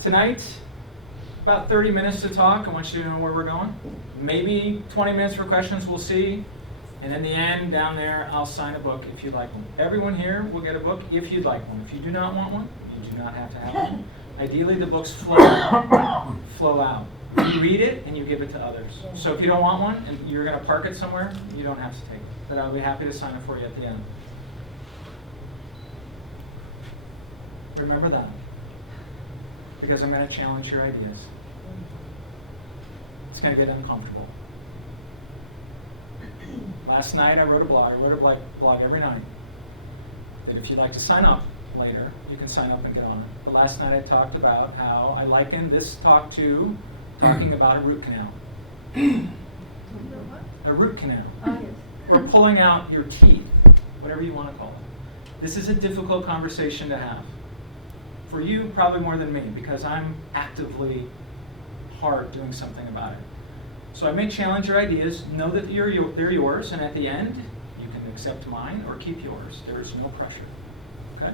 Tonight, about 30 minutes to talk. I want you to know where we're going. Maybe 20 minutes for questions, we'll see. And in the end, down there, I'll sign a book if you'd like one. Everyone here will get a book if you'd like one. If you do not want one, you do not have to have one. Ideally, the books flow out. You read it and you give it to others. So if you don't want one and you're going to park it somewhere, you don't have to take it. But I'll be happy to sign it for you at the end. Remember that. Because I'm going to challenge your ideas. It's going to get uncomfortable. Last night I wrote a blog. I wrote a blog every night. That if you'd like to sign up later, you can sign up and get on it. But last night I talked about how I likened this talk to talking about a root canal. A root canal. Oh, yes. Or pulling out your teeth, whatever you want to call it. This is a difficult conversation to have. For you, probably more than me, because I'm actively hard doing something about it. So I may challenge your ideas, know that they're yours, and at the end, you can accept mine or keep yours. There is no pressure. Okay?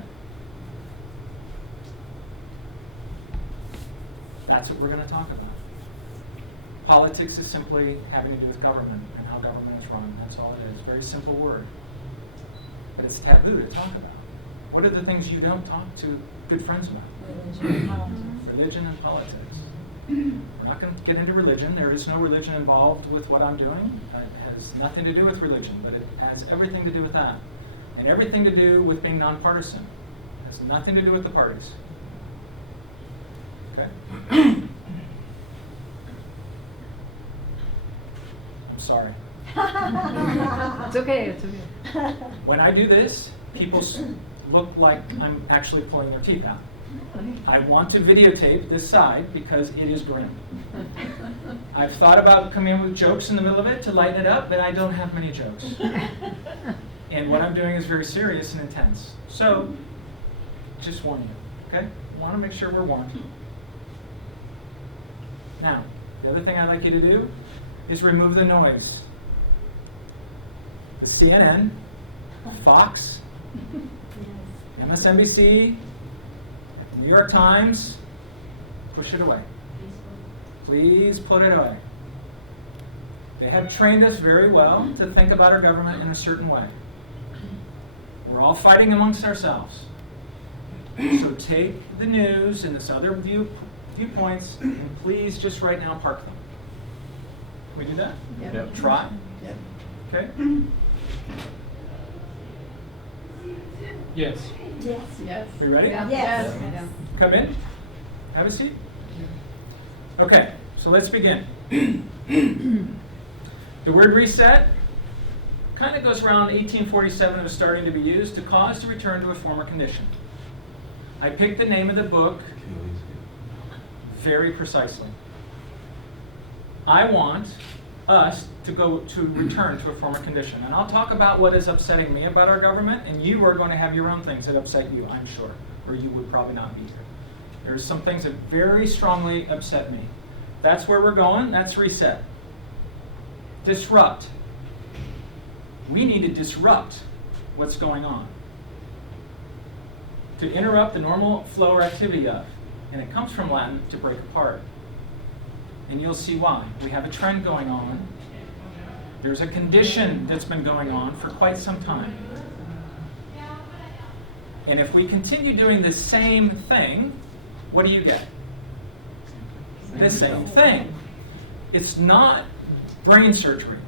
That's what we're going to talk about. Politics is simply having to do with government and how government is run. That's all it is. Very simple word. But it's taboo to talk about. What are the things you don't talk to good friends about? Religion and politics. We're not going to get into religion. There is no religion involved with what I'm doing. It has nothing to do with religion, but it has everything to do with that. And everything to do with being nonpartisan. It has nothing to do with the parties. Okay? I'm sorry. It's okay, it's okay. When I do this, people look like I'm actually pulling their teeth out. I want to videotape this side because it is grim. I've thought about coming in with jokes in the middle of it to lighten it up, but I don't have many jokes. And what I'm doing is very serious and intense. So, just warn you, okay? I want to make sure we're warned. Now, the other thing I'd like you to do is remove the noise. The CNN, Fox, MSNBC, New York Times, push it away. Please put it away. They have trained us very well to think about our government in a certain way. We're all fighting amongst ourselves. So take the news and this other viewpoints and please just right now park them. Can we do that? Yep. Try? Yep. Okay? Yes. Yes. Yes. Are you ready? Yeah. Yes. Yes. Come in. Have a seat. Okay, so let's begin. The word reset kind of goes around 1847. It was starting to be used to cause to return to a former condition. I picked the name of the book very precisely. I want us to return to a former condition. And I'll talk about what is upsetting me about our government, and you are going to have your own things that upset you, I'm sure, or you would probably not be here. There's some things that very strongly upset me. That's where we're going. That's reset. Disrupt. We need to disrupt what's going on. To interrupt the normal flow or activity of. And it comes from Latin, to break apart. And you'll see why. We have a trend going on. There's a condition that's been going on for quite some time. And if we continue doing the same thing, what do you get? The same thing. It's not brain surgery.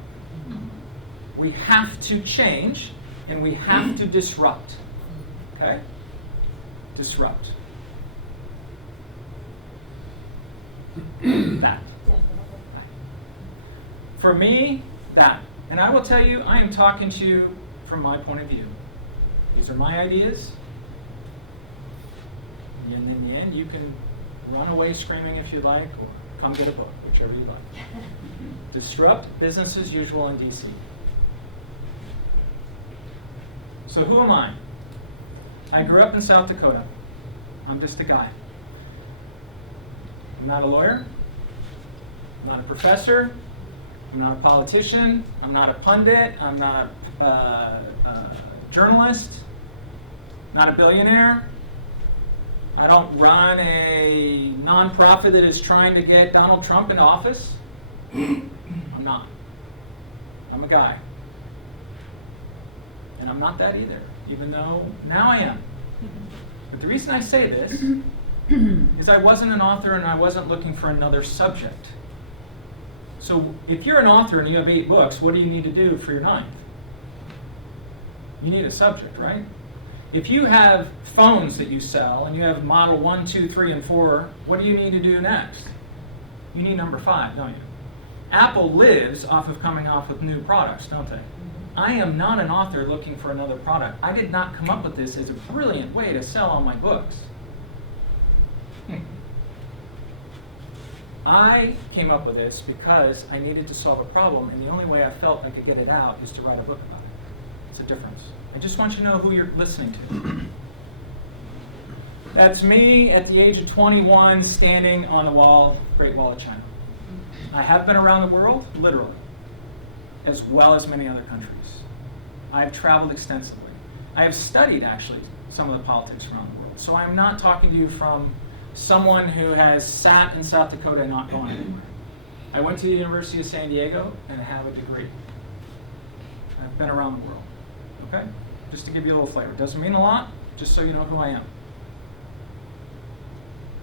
We have to change, and we have to disrupt. Okay? Disrupt. That. For me, that. And I will tell you, I am talking to you from my point of view. These are my ideas. And in the end, you can run away screaming if you like, or come get a book, whichever you like. Disrupt business as usual in DC. So who am I? I grew up in South Dakota. I'm just a guy. I'm not a lawyer. I'm not a professor. I'm not a politician. I'm not a pundit. I'm not a journalist. Not a billionaire. I don't run a nonprofit that is trying to get Donald Trump into office. I'm not. I'm a guy. And I'm not that either, even though now I am. But the reason I say this is I wasn't an author and I wasn't looking for another subject. So if you're an author and you have 8 books, what do you need to do for your 9th? You need a subject, right? If you have phones that you sell and you have model 1, 2, 3, and 4, what do you need to do next? You need number 5, don't you? Apple lives off of coming off with new products, don't they? I am not an author looking for another product. I did not come up with this as a brilliant way to sell all my books. I came up with this because I needed to solve a problem, and the only way I felt I could get it out is to write a book about it. It's a difference. I just want you to know who you're listening to. That's me at the age of 21 standing on the wall, Great Wall of China. I have been around the world, literally, as well as many other countries. I've traveled extensively. I have studied, actually, some of the politics around the world. So I'm not talking to you from someone who has sat in South Dakota and not gone anywhere. I went to the University of San Diego and I have a degree. I've been around the world, okay? Just to give you a little flavor. Doesn't mean a lot, just so you know who I am.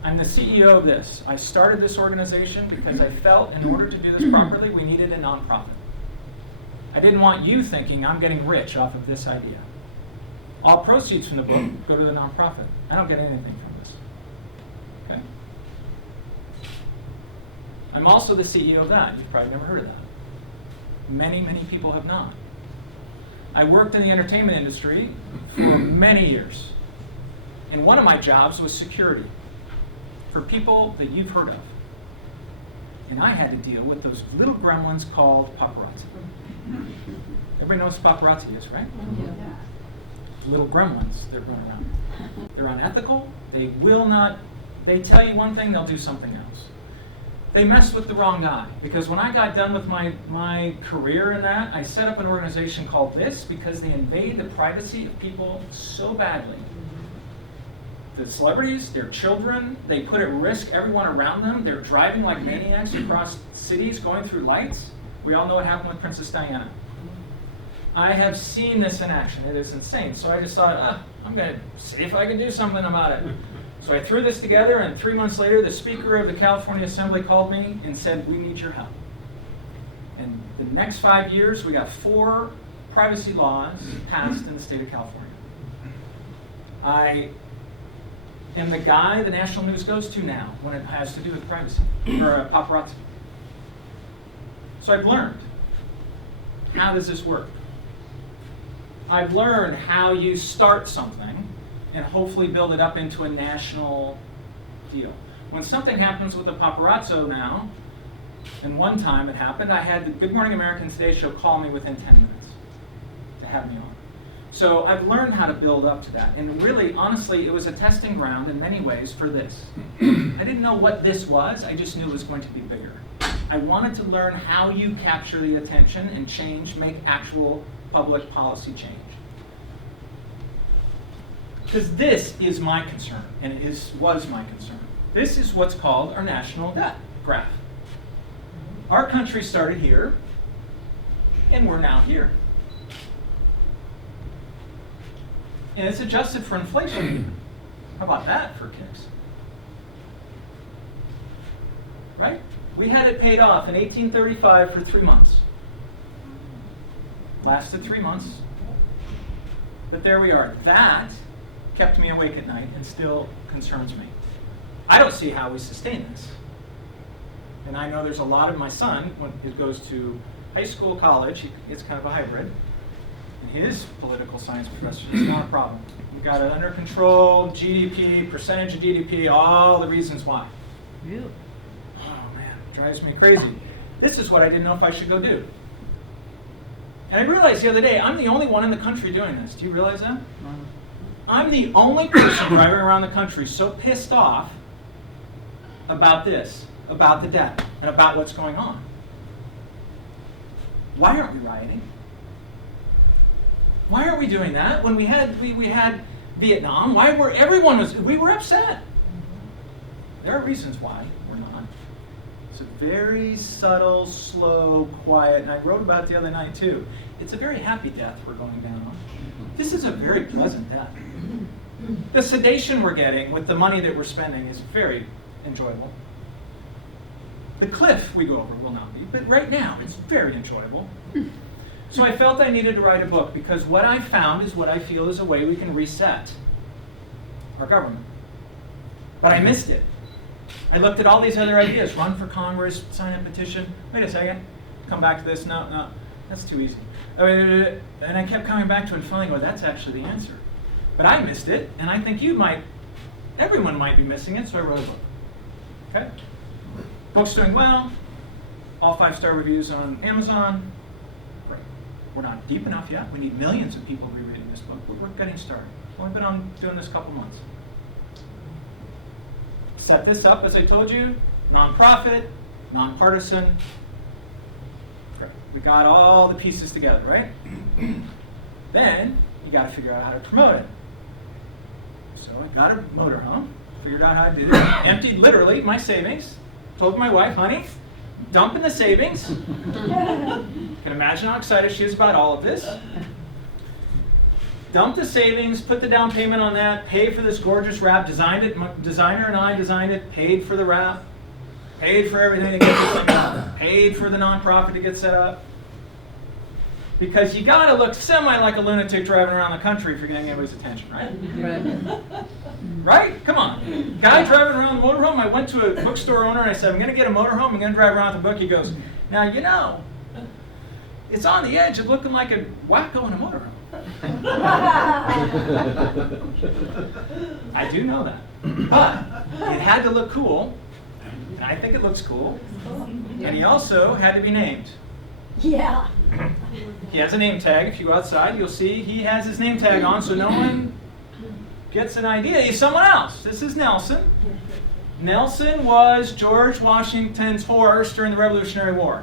I'm the CEO of this. I started this organization because I felt in order to do this properly, we needed a nonprofit. I didn't want you thinking I'm getting rich off of this idea. All proceeds from the book go to the nonprofit. I don't get anything from this. Okay? I'm also the CEO of that. You've probably never heard of that. Many, many people have not. I worked in the entertainment industry for many years. And one of my jobs was security for people that you've heard of. And I had to deal with those little gremlins called paparazzi. Everybody knows what paparazzi is, right? Yeah. Little gremlins that run around. They're unethical. They will not, they tell you one thing, they'll do something else. They messed with the wrong guy. Because when I got done with my career in that, I set up an organization called this because they invade the privacy of people so badly. The celebrities, their children, they put at risk everyone around them. They're driving like maniacs across cities, going through lights. We all know what happened with Princess Diana. I have seen this in action. It is insane. So I just thought, I'm going to see if I can do something about it. So I threw this together, and 3 months later, the Speaker of the California Assembly called me and said, we need your help. And the next 5 years, we got 4 privacy laws passed in the state of California. I am the guy the national news goes to now when it has to do with privacy, or paparazzi. So I've learned, how does this work? I've learned how you start something and hopefully build it up into a national deal. When something happens with the paparazzo now, and one time it happened, I had the Good Morning America Today show call me within 10 minutes to have me on. So I've learned how to build up to that. And really, honestly, it was a testing ground in many ways for this. I didn't know what this was, I just knew it was going to be bigger. I wanted to learn how you capture the attention and change, make actual public policy change. Because this is my concern, and it was my concern. This is what's called our national debt graph. Our country started here, and we're now here. And it's adjusted for inflation. How about that for kicks? Right? We had it paid off in 1835 for 3 months. Lasted 3 months. But there we are. That kept me awake at night and still concerns me. I don't see how we sustain this. And I know there's a lot of my son, when he goes to high school, college, it's kind of a hybrid. And his political science professor, it's not a problem. We've got it under control, GDP, percentage of GDP, all the reasons why. Really? Oh man, it drives me crazy. This is what I didn't know if I should go do. And I realized the other day, I'm the only one in the country doing this. Do you realize that? I'm the only person driving around the country so pissed off about this, about the debt, and about what's going on. Why aren't we rioting? Why aren't we doing that when we had Vietnam. We were upset. There are reasons why we're not. It's a very subtle, slow, quiet, and I wrote about it the other night too. It's a very happy death we're going down on. This is a very pleasant death. The sedation we're getting with the money that we're spending is very enjoyable. The cliff we go over will not be, but right now it's very enjoyable. So I felt I needed to write a book because what I found is what I feel is a way we can reset our government. But I missed it. I looked at all these other ideas, run for Congress, sign a petition. Wait a second, come back to this, no, that's too easy. And I kept coming back to it and finally go, that's actually the answer. But I missed it, and I think everyone might be missing it, so I wrote a book. Okay? Book's doing well, all 5-star reviews on Amazon. Great. We're not deep enough yet. We need millions of people rereading this book, but we're getting started. Only been on doing this a couple months. Set this up, as I told you, nonprofit, nonpartisan. Great. We got all the pieces together, right? Then you got to figure out how to promote it. So I got a motorhome, figured out how to do it, emptied literally my savings, told my wife, honey, dump in the savings. Can imagine how excited she is about all of this. Dump the savings, put the down payment on that, pay for this gorgeous wrap, designed it, my designer and I designed it, paid for the wrap, paid for everything to get this thing up, paid for the nonprofit to get set up. Because you gotta look semi like a lunatic driving around the country if you're getting anybody's attention, right? Right. Right? Come on. Guy driving around the motorhome, I went to a bookstore owner and I said, I'm gonna get a motorhome, I'm gonna drive around with a book. He goes, now it's on the edge of looking like a wacko in a motorhome. I do know that. But it had to look cool, and I think it looks cool. And he also had to be named. Yeah. He has a name tag. If you go outside, you'll see he has his name tag on, so no one gets an idea. He's someone else. This is Nelson. Nelson was George Washington's horse during the Revolutionary War.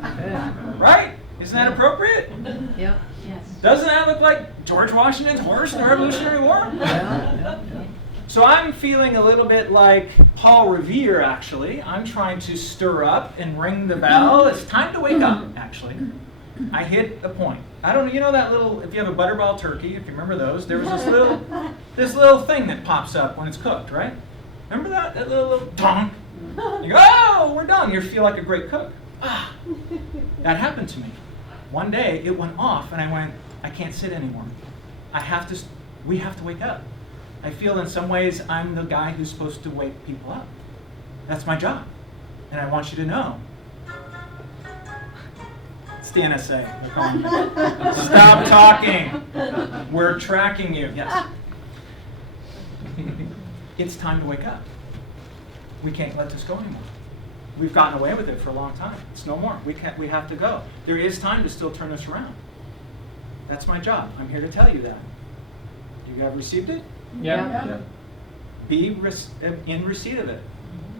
Right? Isn't that appropriate? Yeah. Yes. Doesn't that look like George Washington's horse in the Revolutionary War? Yeah. So I'm feeling a little bit like Paul Revere, actually. I'm trying to stir up and ring the bell. It's time to wake up, actually. I hit a point. I don't know, you know that little, if you have a butterball turkey, if you remember those, there was this little thing that pops up when it's cooked, right? Remember that? That little dong. You go, oh, we're done. You feel like a great cook. That happened to me. One day it went off and I went, I can't sit anymore. We have to wake up. I feel in some ways I'm the guy who's supposed to wake people up. That's my job. And I want you to know. It's the NSA. They're calling me. Stop talking. We're tracking you. Yes. It's time to wake up. We can't let this go anymore. We've gotten away with it for a long time. It's no more. We have to go. There is time to still turn this around. That's my job. I'm here to tell you that. You have received it? Yeah. Be in receipt of it.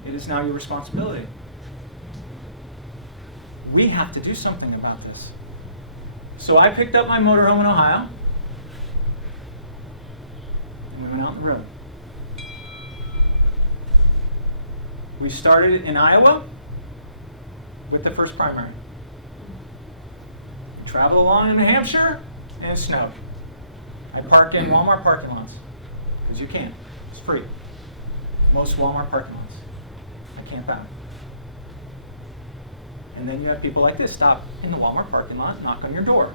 It is now your responsibility. We have to do something about this. So I picked up my motorhome in Ohio, and we went out on the road. We started in Iowa with the first primary. Traveled along in New Hampshire, and it snowed. I park in Walmart parking lots, because you can. It's free. Most Walmart parking lots. I camp out. And then you have people like this stop in the Walmart parking lot, knock on your door.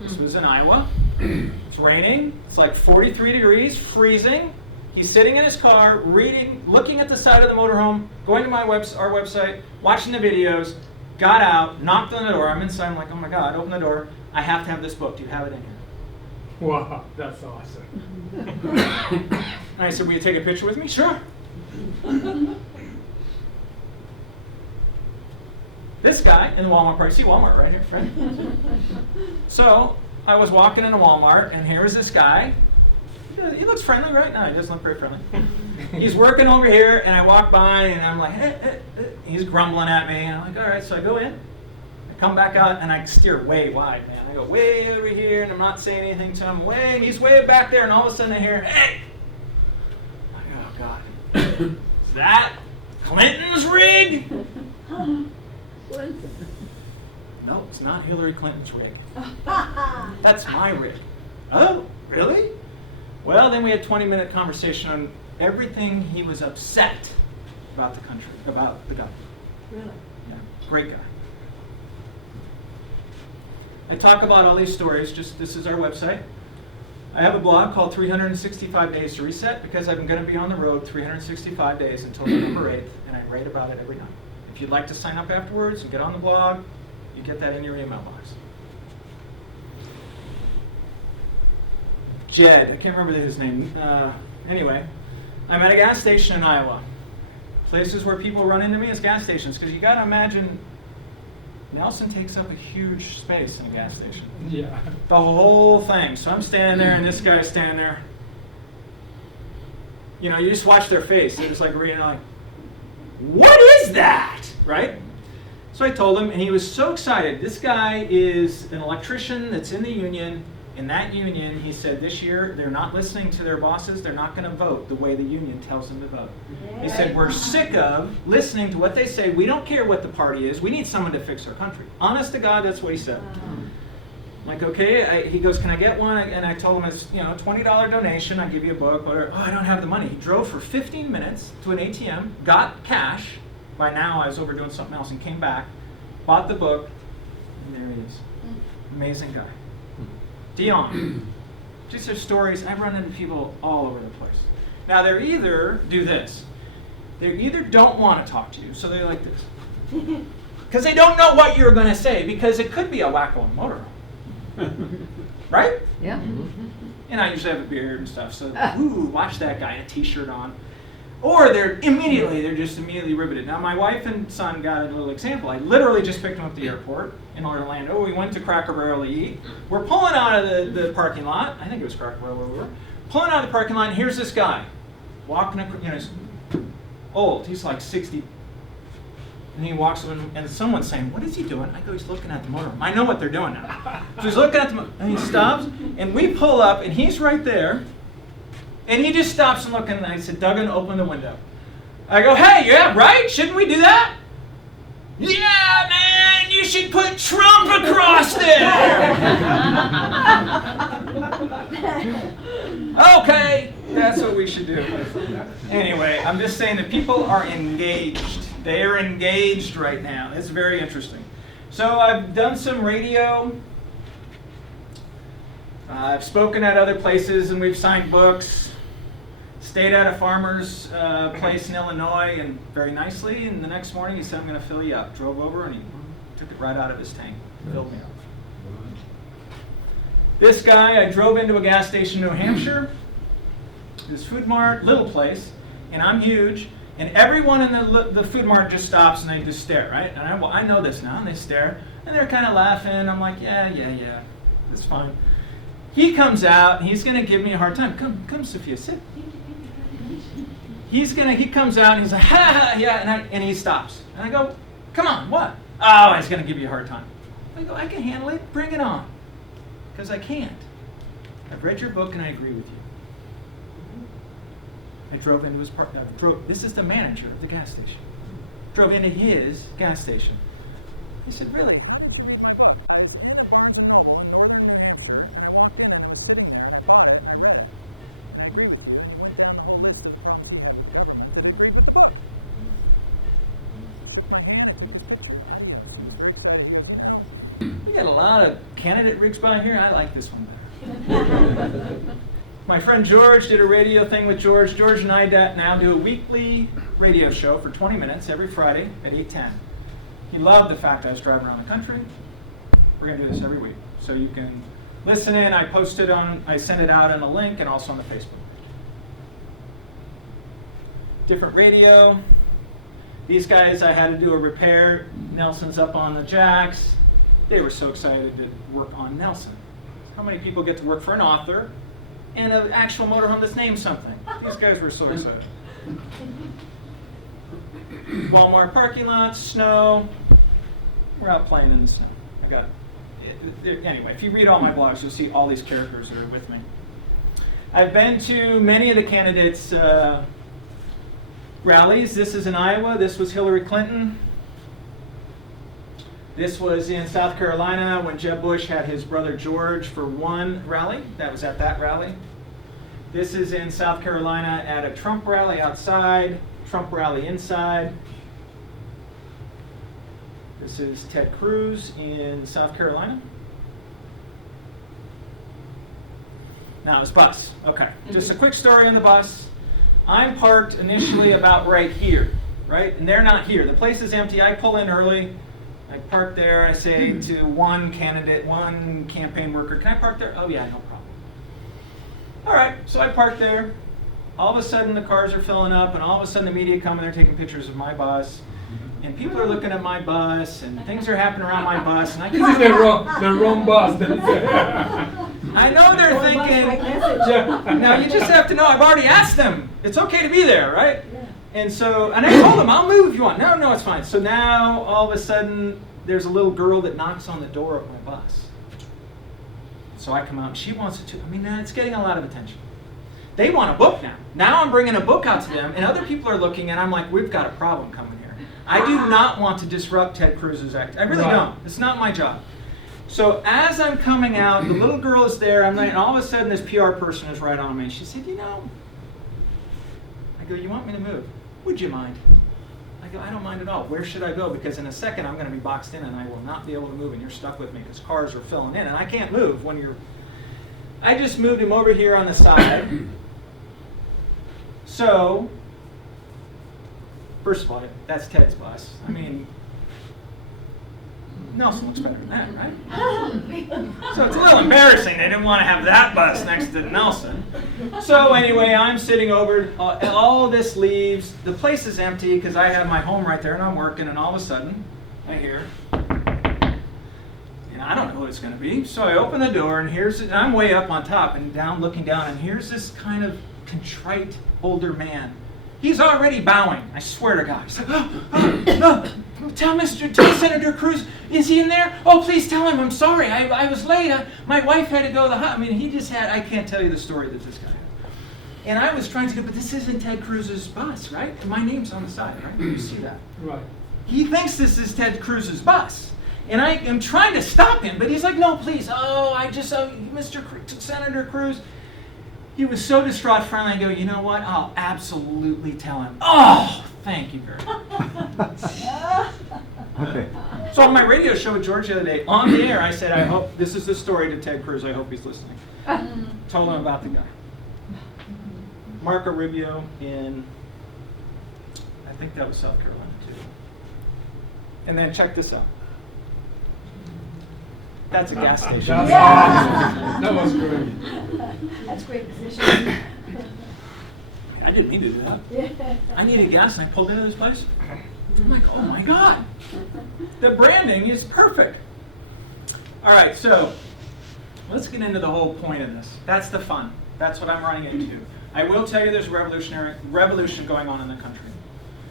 This was in Iowa. It's raining. It's like 43 degrees, freezing. He's sitting in his car, reading, looking at the side of the motorhome, going to our website, watching the videos, got out, knocked on the door. I'm inside. I'm like, oh my God, open the door. I have to have this book. Do you have it in here? Wow, that's awesome. And I said, will you take a picture with me? Sure. This guy in the Walmart park, see Walmart right here, right? So I was walking into Walmart, and here was this guy. He looks friendly, right? No, he doesn't look very friendly. He's working over here, and I walk by, and I'm like, hey. He's grumbling at me, and I'm like, all right. So I go in, I Come back out, and I steer way wide, man. I go way over here, and I'm not saying anything to him. And he's way back there, and all of a sudden I hear, hey! I go, oh, God. Is that Clinton's rig? No, it's not Hillary Clinton's rig. That's my rig. Oh, really? Well, then we had a 20-minute conversation on everything he was upset about the country, about the government. Really? Yeah, great guy. I talk about all these stories, this is our website. I have a blog called 365 Days to Reset because I'm going to be on the road 365 days until November 8th, and I write about it every night. If you'd like to sign up afterwards and get on the blog, you get that in your email box. Jed, I can't remember his name. Anyway, I'm at a gas station in Iowa. Places where people run into me is gas stations, because you got to imagine Nelson takes up a huge space in a gas station. Yeah. The whole thing. So I'm standing there, and this guy's standing there. You know, you just watch their face. They're just like reading, like, what is that? Right? So I told him, and he was so excited. This guy is an electrician that's in the union. In that union, he said this year they're not listening to their bosses. They're not going to vote the way the union tells them to vote. He said, we're sick of listening to what they say. We don't care what the party is. We need someone to fix our country. Honest to God, that's what he said. I'm like, okay. He goes, can I get one? And I told him it's $20 donation. I give you a book. Whatever. Oh, I don't have the money. He drove for 15 minutes to an ATM, got cash. By now, I was over doing something else and came back, bought the book, and there he is. Amazing guy. Dion. Just their stories. I run into people all over the place. Now, they either do this. They either don't want to talk to you, so they're like this. Because they don't know what you're going to say, because it could be a wacko and motorhome. Right? Yeah. And I usually have a beard and stuff, so, ooh, watch that guy, a t-shirt on. Or they're just immediately riveted. Now, my wife and son got a little example. I literally just picked them up at the airport in Orlando. We went to Cracker Barrel to eat. We're pulling out of the parking lot. I think it was Cracker Barrel where we were. Pulling out of the parking lot, and here's this guy walking, he's old. He's like 60. And he walks up, and someone's saying, what is he doing? I go, he's looking at the motorhome. I know what they're doing now. So he's looking at the motorhome, and he stops, and we pull up, and he's right there. And he just stops and looking, and I said, Duggan, open the window. I go, hey, yeah, right? Shouldn't we do that? Yeah, man, you should put Trump across there. Okay, that's what we should do. Anyway, I'm just saying that people are engaged. They are engaged right now. It's very interesting. So I've done some radio. I've spoken at other places, and we've signed books. Stayed at a farmer's place in Illinois, and very nicely. And the next morning he said, I'm going to fill you up. Drove over, and he took it right out of his tank. Filled me up. This guy, I drove into a gas station in New Hampshire. This food mart, little place, and I'm huge. And everyone in the food mart just stops, and they just stare, right? And I know this now, and they stare. And they're kind of laughing. I'm like, yeah. It's fine. He comes out, and he's going to give me a hard time. Come, Sophia, sit. He comes out, and he's like, ha, yeah, and he stops. And I go, come on, what? Oh, he's going to give you a hard time. I go, I can handle it. Bring it on. Because I can't. I've read your book, and I agree with you. I drove into his park. This is the manager of the gas station. Drove into his gas station. He said, really? We got a lot of candidate rigs by here. I like this one better. My friend George did a radio thing with George. George and I now do a weekly radio show for 20 minutes every Friday at 8:10. He loved the fact I was driving around the country. We're going to do this every week. So you can listen in. I send it out in a link and also on the Facebook. Different radio. These guys, I had to do a repair. Nelson's up on the jacks. They were so excited to work on Nelson. How many people get to work for an author and an actual motorhome that's named something? These guys were so excited. Walmart parking lots, snow. We're out playing in the snow. I've got, anyway, if you read all my blogs, you'll see all these characters that are with me. I've been to many of the candidates' rallies. This is in Iowa. This was Hillary Clinton. This was in South Carolina when Jeb Bush had his brother George for one rally. That was at that rally. This is in South Carolina at a Trump rally outside, Trump rally inside. This is Ted Cruz in South Carolina. Now this bus. Okay, just a quick story on the bus. I'm parked initially about right here, right? And they're not here. The place is empty. I pull in early. I park there. I say to one candidate, one campaign worker, can I park there? Oh yeah, no problem. All right, so I park there. All of a sudden the cars are filling up, and all of a sudden the media come and they're taking pictures of my bus. And people are looking at my bus, and things are happening around my bus, and I This is the wrong bus. I know they're thinking, now you just have to know, I've already asked them. It's okay to be there, right? Yeah. And so, and I told them, I'll move if you want. No, it's fine. So now, all of a sudden, there's a little girl that knocks on the door of my bus. So I come out, and she wants to, it's getting a lot of attention. They want a book now. Now I'm bringing a book out to them, and other people are looking, and I'm like, we've got a problem coming here. I do not want to disrupt Ted Cruz's act. I really don't. It's not my job. So as I'm coming out, the little girl is there, and all of a sudden this PR person is right on me. She said, I go, you want me to move? Would you mind? I go, I don't mind at all. Where should I go? Because in a second I'm going to be boxed in and I will not be able to move, and you're stuck with me because cars are filling in, and I can't move when you're... I just moved him over here on the side. So, first of all, that's Ted's bus. Nelson looks better than that, right? So it's a little embarrassing. They didn't want to have that bus next to Nelson. So anyway, I'm sitting over, all of this leaves. The place is empty because I have my home right there and I'm working, and all of a sudden, I hear, I don't know who it's going to be. So I open the door, and I'm way up on top and down, looking down, and here's this kind of contrite older man. He's already bowing. I swear to God. He's like, tell Senator Cruz, is he in there? Oh, please tell him. I'm sorry. I was late. My wife had to go to the hospital. I can't tell you the story that this guy had. And I was trying to go, but this isn't Ted Cruz's bus, right? And my name's on the side, right? You see that? Right. He thinks this is Ted Cruz's bus. And I am trying to stop him, but he's like, no, please. Senator Cruz. He was so distraught. Finally, I go, you know what? I'll absolutely tell him. Oh, thank you very much. Okay. So on my radio show with George the other day, on the air, I said, I hope this is the story to Ted Cruz. I hope he's listening. Told him about the guy. Marco Rubio in, I think that was South Carolina too. And then check this out. That's a gas station. That was great. That's great position. I didn't mean to do that. I needed gas and I pulled into this place. I'm like, oh my God. The branding is perfect. All right, so let's get into the whole point of this. That's the fun. That's what I'm running into. I will tell you there's a revolution going on in the country.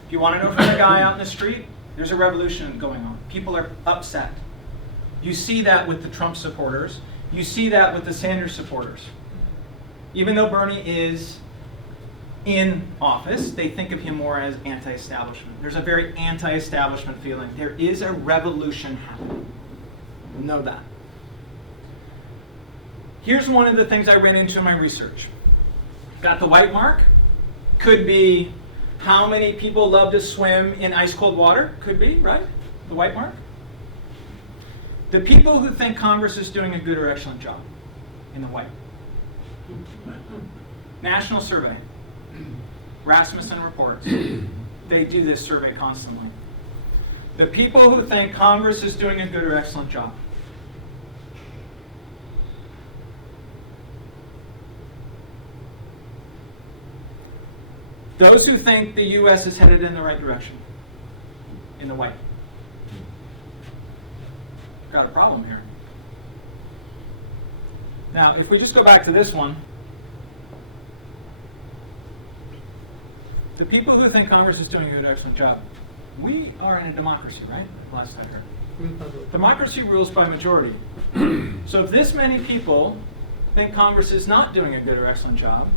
If you want to know from the guy out in the street, there's a revolution going on. People are upset. You see that with the Trump supporters. You see that with the Sanders supporters. Even though Bernie is in office, they think of him more as anti-establishment. There's a very anti-establishment feeling. There is a revolution happening. Know that. Here's one of the things I ran into in my research. Got the white mark. Could be how many people love to swim in ice cold water. Could be, right? The white mark. The people who think Congress is doing a good or excellent job in the white. National survey. Rasmussen reports. They do this survey constantly. The people who think Congress is doing a good or excellent job. Those who think the U.S. is headed in the right direction, in the white. Got a problem here. Now, if we just go back to this one, the people who think Congress is doing a good, excellent job, we are in a democracy, right? Last I heard. Democracy rules by majority. So if this many people think Congress is not doing a good or excellent job,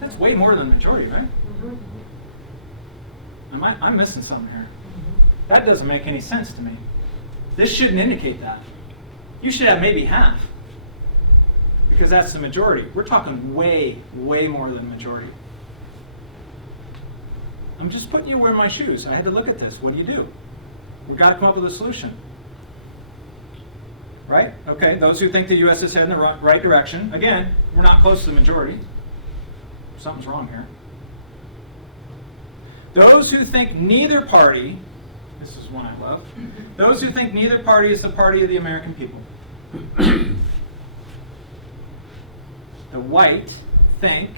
that's way more than majority, right? I'm missing something here. That doesn't make any sense to me. This shouldn't indicate that. You should have maybe half, because that's the majority. We're talking way, way more than majority. I'm just putting you in my shoes. I had to look at this. What do? We've got to come up with a solution. Right? Okay, those who think the U.S. is heading in the right direction. Again, we're not close to the majority. Something's wrong here. Those who think neither party, this is one I love, those who think neither party is the party of the American people. The white think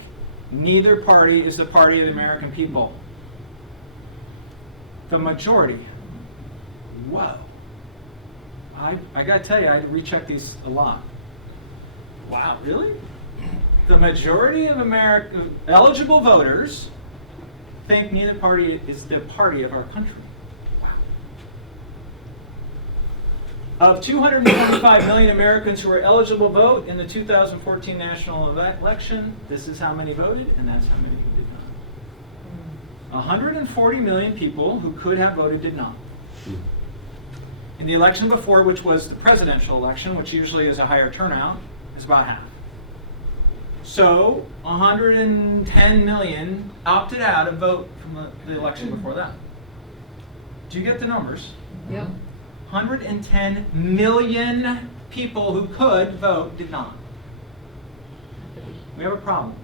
neither party is the party of the American people. The majority. Whoa. I got to tell you, I had to recheck these a lot. Wow, really? The majority of eligible voters think neither party is the party of our country. Wow. Of 225 million Americans who are eligible to vote in the 2014 national election, this is how many voted, and that's how many who did not. 140 million people who could have voted did not. In the election before, which was the presidential election, which usually is a higher turnout, is about half. So 110 million opted out of vote from the election before that. Do you get the numbers? Yep. 110 million people who could vote did not. We have a problem.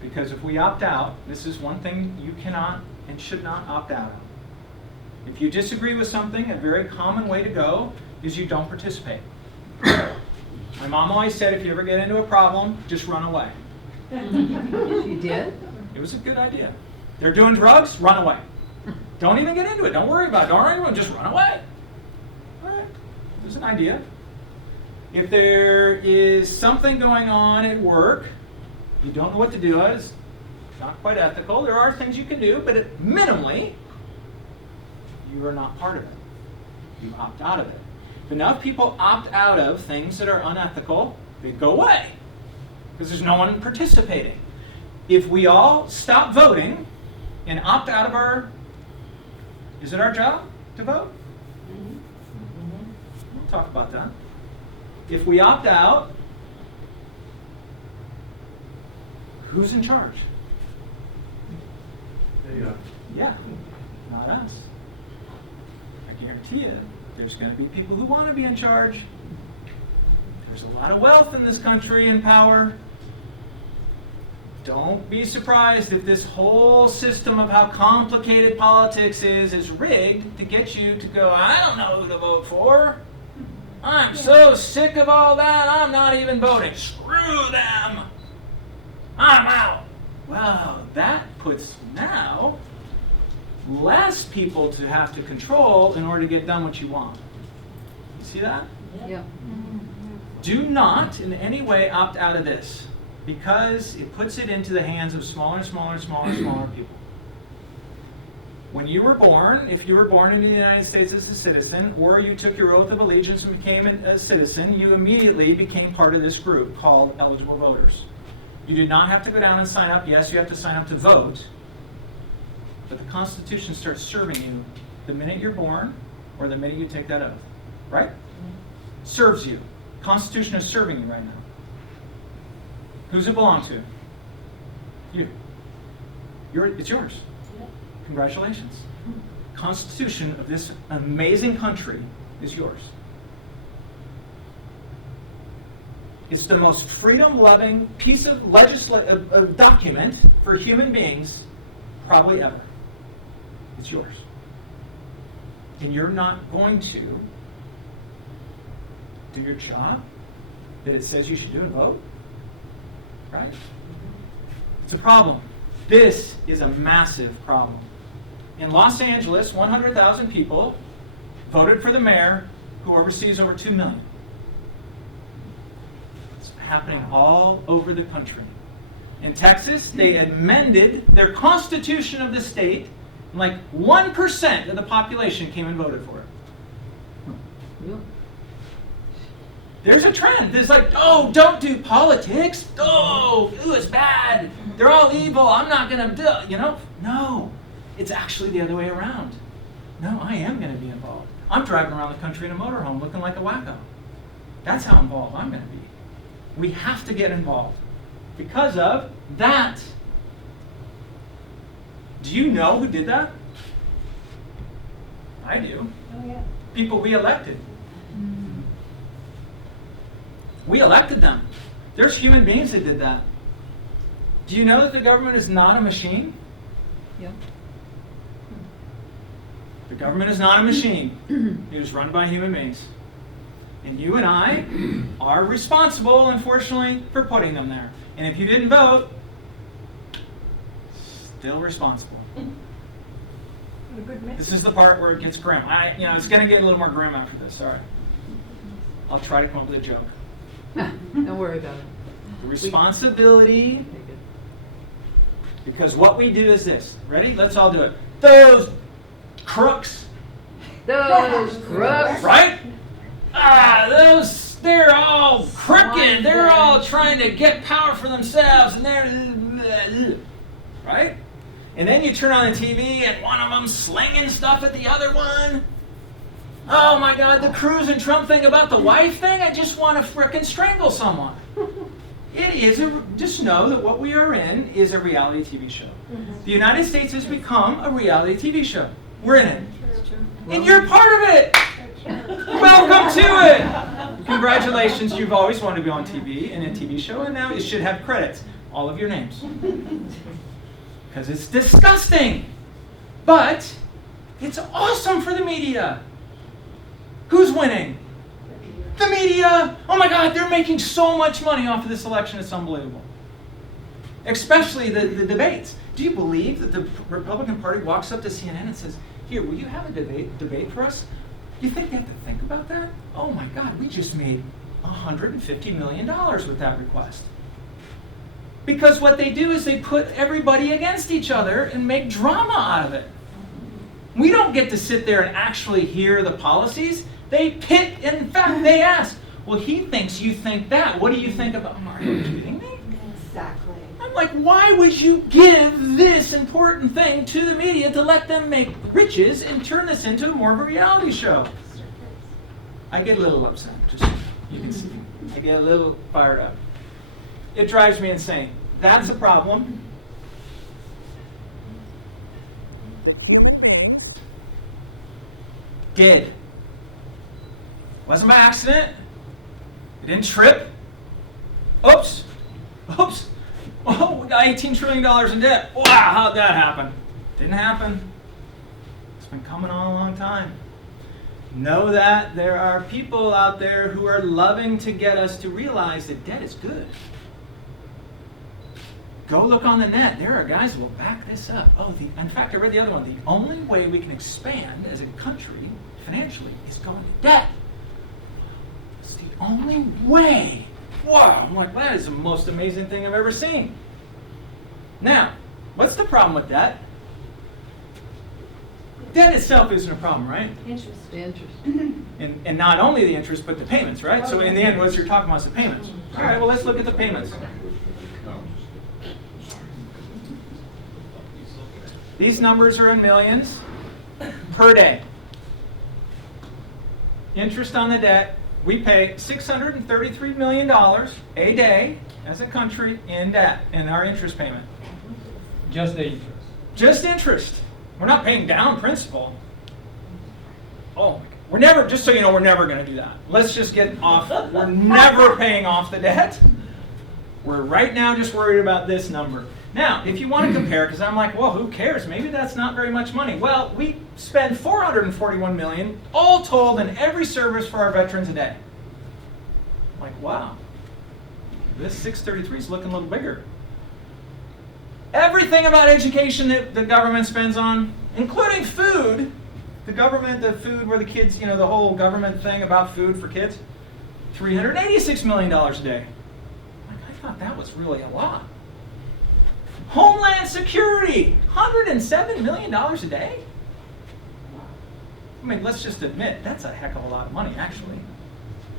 Because if we opt out, this is one thing you cannot and should not opt out of. If you disagree with something, a very common way to go is you don't participate. My mom always said, if you ever get into a problem, just run away. She did? It was a good idea. They're doing drugs, run away. Don't even get into it. Don't worry about it. Don't worry about it. Just run away. All right. There's an idea. If there is something going on at work, you don't know what to do. It's not quite ethical. There are things you can do, but minimally, you are not part of it. You opt out of it. If enough people opt out of things that are unethical, they go away because there's no one participating. If we all stop voting and opt out of our, is it our job to vote? We'll talk about that. If we opt out, who's in charge? Yeah, not us. I guarantee you, there's going to be people who want to be in charge. There's a lot of wealth in this country and power. Don't be surprised if this whole system of how complicated politics is rigged to get you to go, I don't know who to vote for. I'm so sick of all that, I'm not even voting. Screw them. I'm out. Well, that puts now less people to have to control in order to get done what you want. You see that? Yeah. Do not in any way opt out of this, because it puts it into the hands of smaller and smaller and smaller and smaller people. When you were born, if you were born in the United States as a citizen, or you took your oath of allegiance and became a citizen, you immediately became part of this group called eligible voters. You did not have to go down and sign up. Yes, you have to sign up to vote, but the Constitution starts serving you the minute you're born or the minute you take that oath, right? Serves you. Constitution is serving you right now. Who's it belong to? You. It's yours. Congratulations. Constitution of this amazing country is yours. It's the most freedom-loving piece of document for human beings probably ever. It's yours. And you're not going to do your job that it says you should do and vote? Right? It's a problem. This is a massive problem. In Los Angeles, 100,000 people voted for the mayor who oversees over 2 million. It's happening all over the country. In Texas, they amended their constitution of the state And like 1% of the population came and voted for it. Yeah. There's a trend. There's like, oh, don't do politics. Oh, ooh, it's bad. They're all evil. I'm not going to do, No, it's actually the other way around. No, I am going to be involved. I'm driving around the country in a motorhome looking like a wacko. That's how involved I'm going to be. We have to get involved because of that. Do you know who did that? I do. Oh, yeah. People we elected. We elected them. There's human beings that did that. Do you know that the government is not a machine? Yeah. The government is not a machine. It is run by human beings. And you and I are responsible, unfortunately, for putting them there. And if you didn't vote, still responsible. What a good message. This is the part where it gets grim. It's going to get a little more grim after this. All right. I'll try to come up with a joke. Don't worry about it. The responsibility, Okay, good. because what we do is this. Ready? Let's all do it. Those crooks, Those crooks. right? They're all crooked. They're all trying to get power for themselves, and they're, right? And then you turn on the TV, and one of them's slinging stuff at the other one. Oh my God, the Cruz and Trump thing about the wife thing, I just want to frickin' strangle someone. It is, just know that what we are in is a reality TV show. The United States has become a reality TV show. We're in it. And you're part of it. Welcome to it. Congratulations, you've always wanted to be on TV in a TV show, and now it should have credits. All of your names. Because it's disgusting. But it's awesome for the media. Who's winning? The media. Oh my God, they're making so much money off of this election. It's unbelievable. Especially the debates. Do you believe that the Republican Party walks up to CNN and says, here, will you have a debate for us? You think they have to think about that? Oh my God, we just made $150 million with that request. Because what they do is they put everybody against each other and make drama out of it. We don't get to sit there and actually hear the policies. They pit, in fact, they ask, well, he thinks you think that. What do you think about? Are you kidding me? Exactly. I'm like, why would you give this important thing to the media to let them make riches and turn this into more of a reality show? I get a little upset, just so you can see. I get a little fired up. It drives me insane. That's a problem. Did. Wasn't by accident. You didn't trip. Oops. Oops. Oh, we got $18 trillion in debt. Wow, how'd that happen? Didn't happen. It's been coming on a long time. Know that there are people out there who are loving to get us to realize that debt is good. Go look on the net. There are guys who will back this up. In fact, I read the other one. The only way we can expand as a country financially is going to debt. It's the only way. Wow, I'm like, that is the most amazing thing I've ever seen. Now, what's the problem with debt? Debt itself isn't a problem, right? Interest. The interest. And not only the interest, but the payments, right? So in the end, what you're talking about is the payments. All right, well, let's look at the payments. These numbers are in millions per day. Interest on the debt, we pay $633 million a day as a country in debt, in our interest payment. Just the interest. Just interest. We're not paying down principal. Oh, my God. We're never, just so you know, we're never going to do that. Let's just get off. We're never paying off the debt. We're right now just worried about this number. Now, if you want to compare, because I'm like, well, who cares? Maybe that's not very much money. Well, we spend $441 million, all told, in every service for our veterans a day. I'm like, wow, this 633 is looking a little bigger. Everything about education that the government spends on, including food, the food where the kids, the whole government thing about food for kids, $386 million a day. Like, I thought that was really a lot. Homeland Security, $107 million a day? I mean, let's just admit, that's a heck of a lot of money, actually.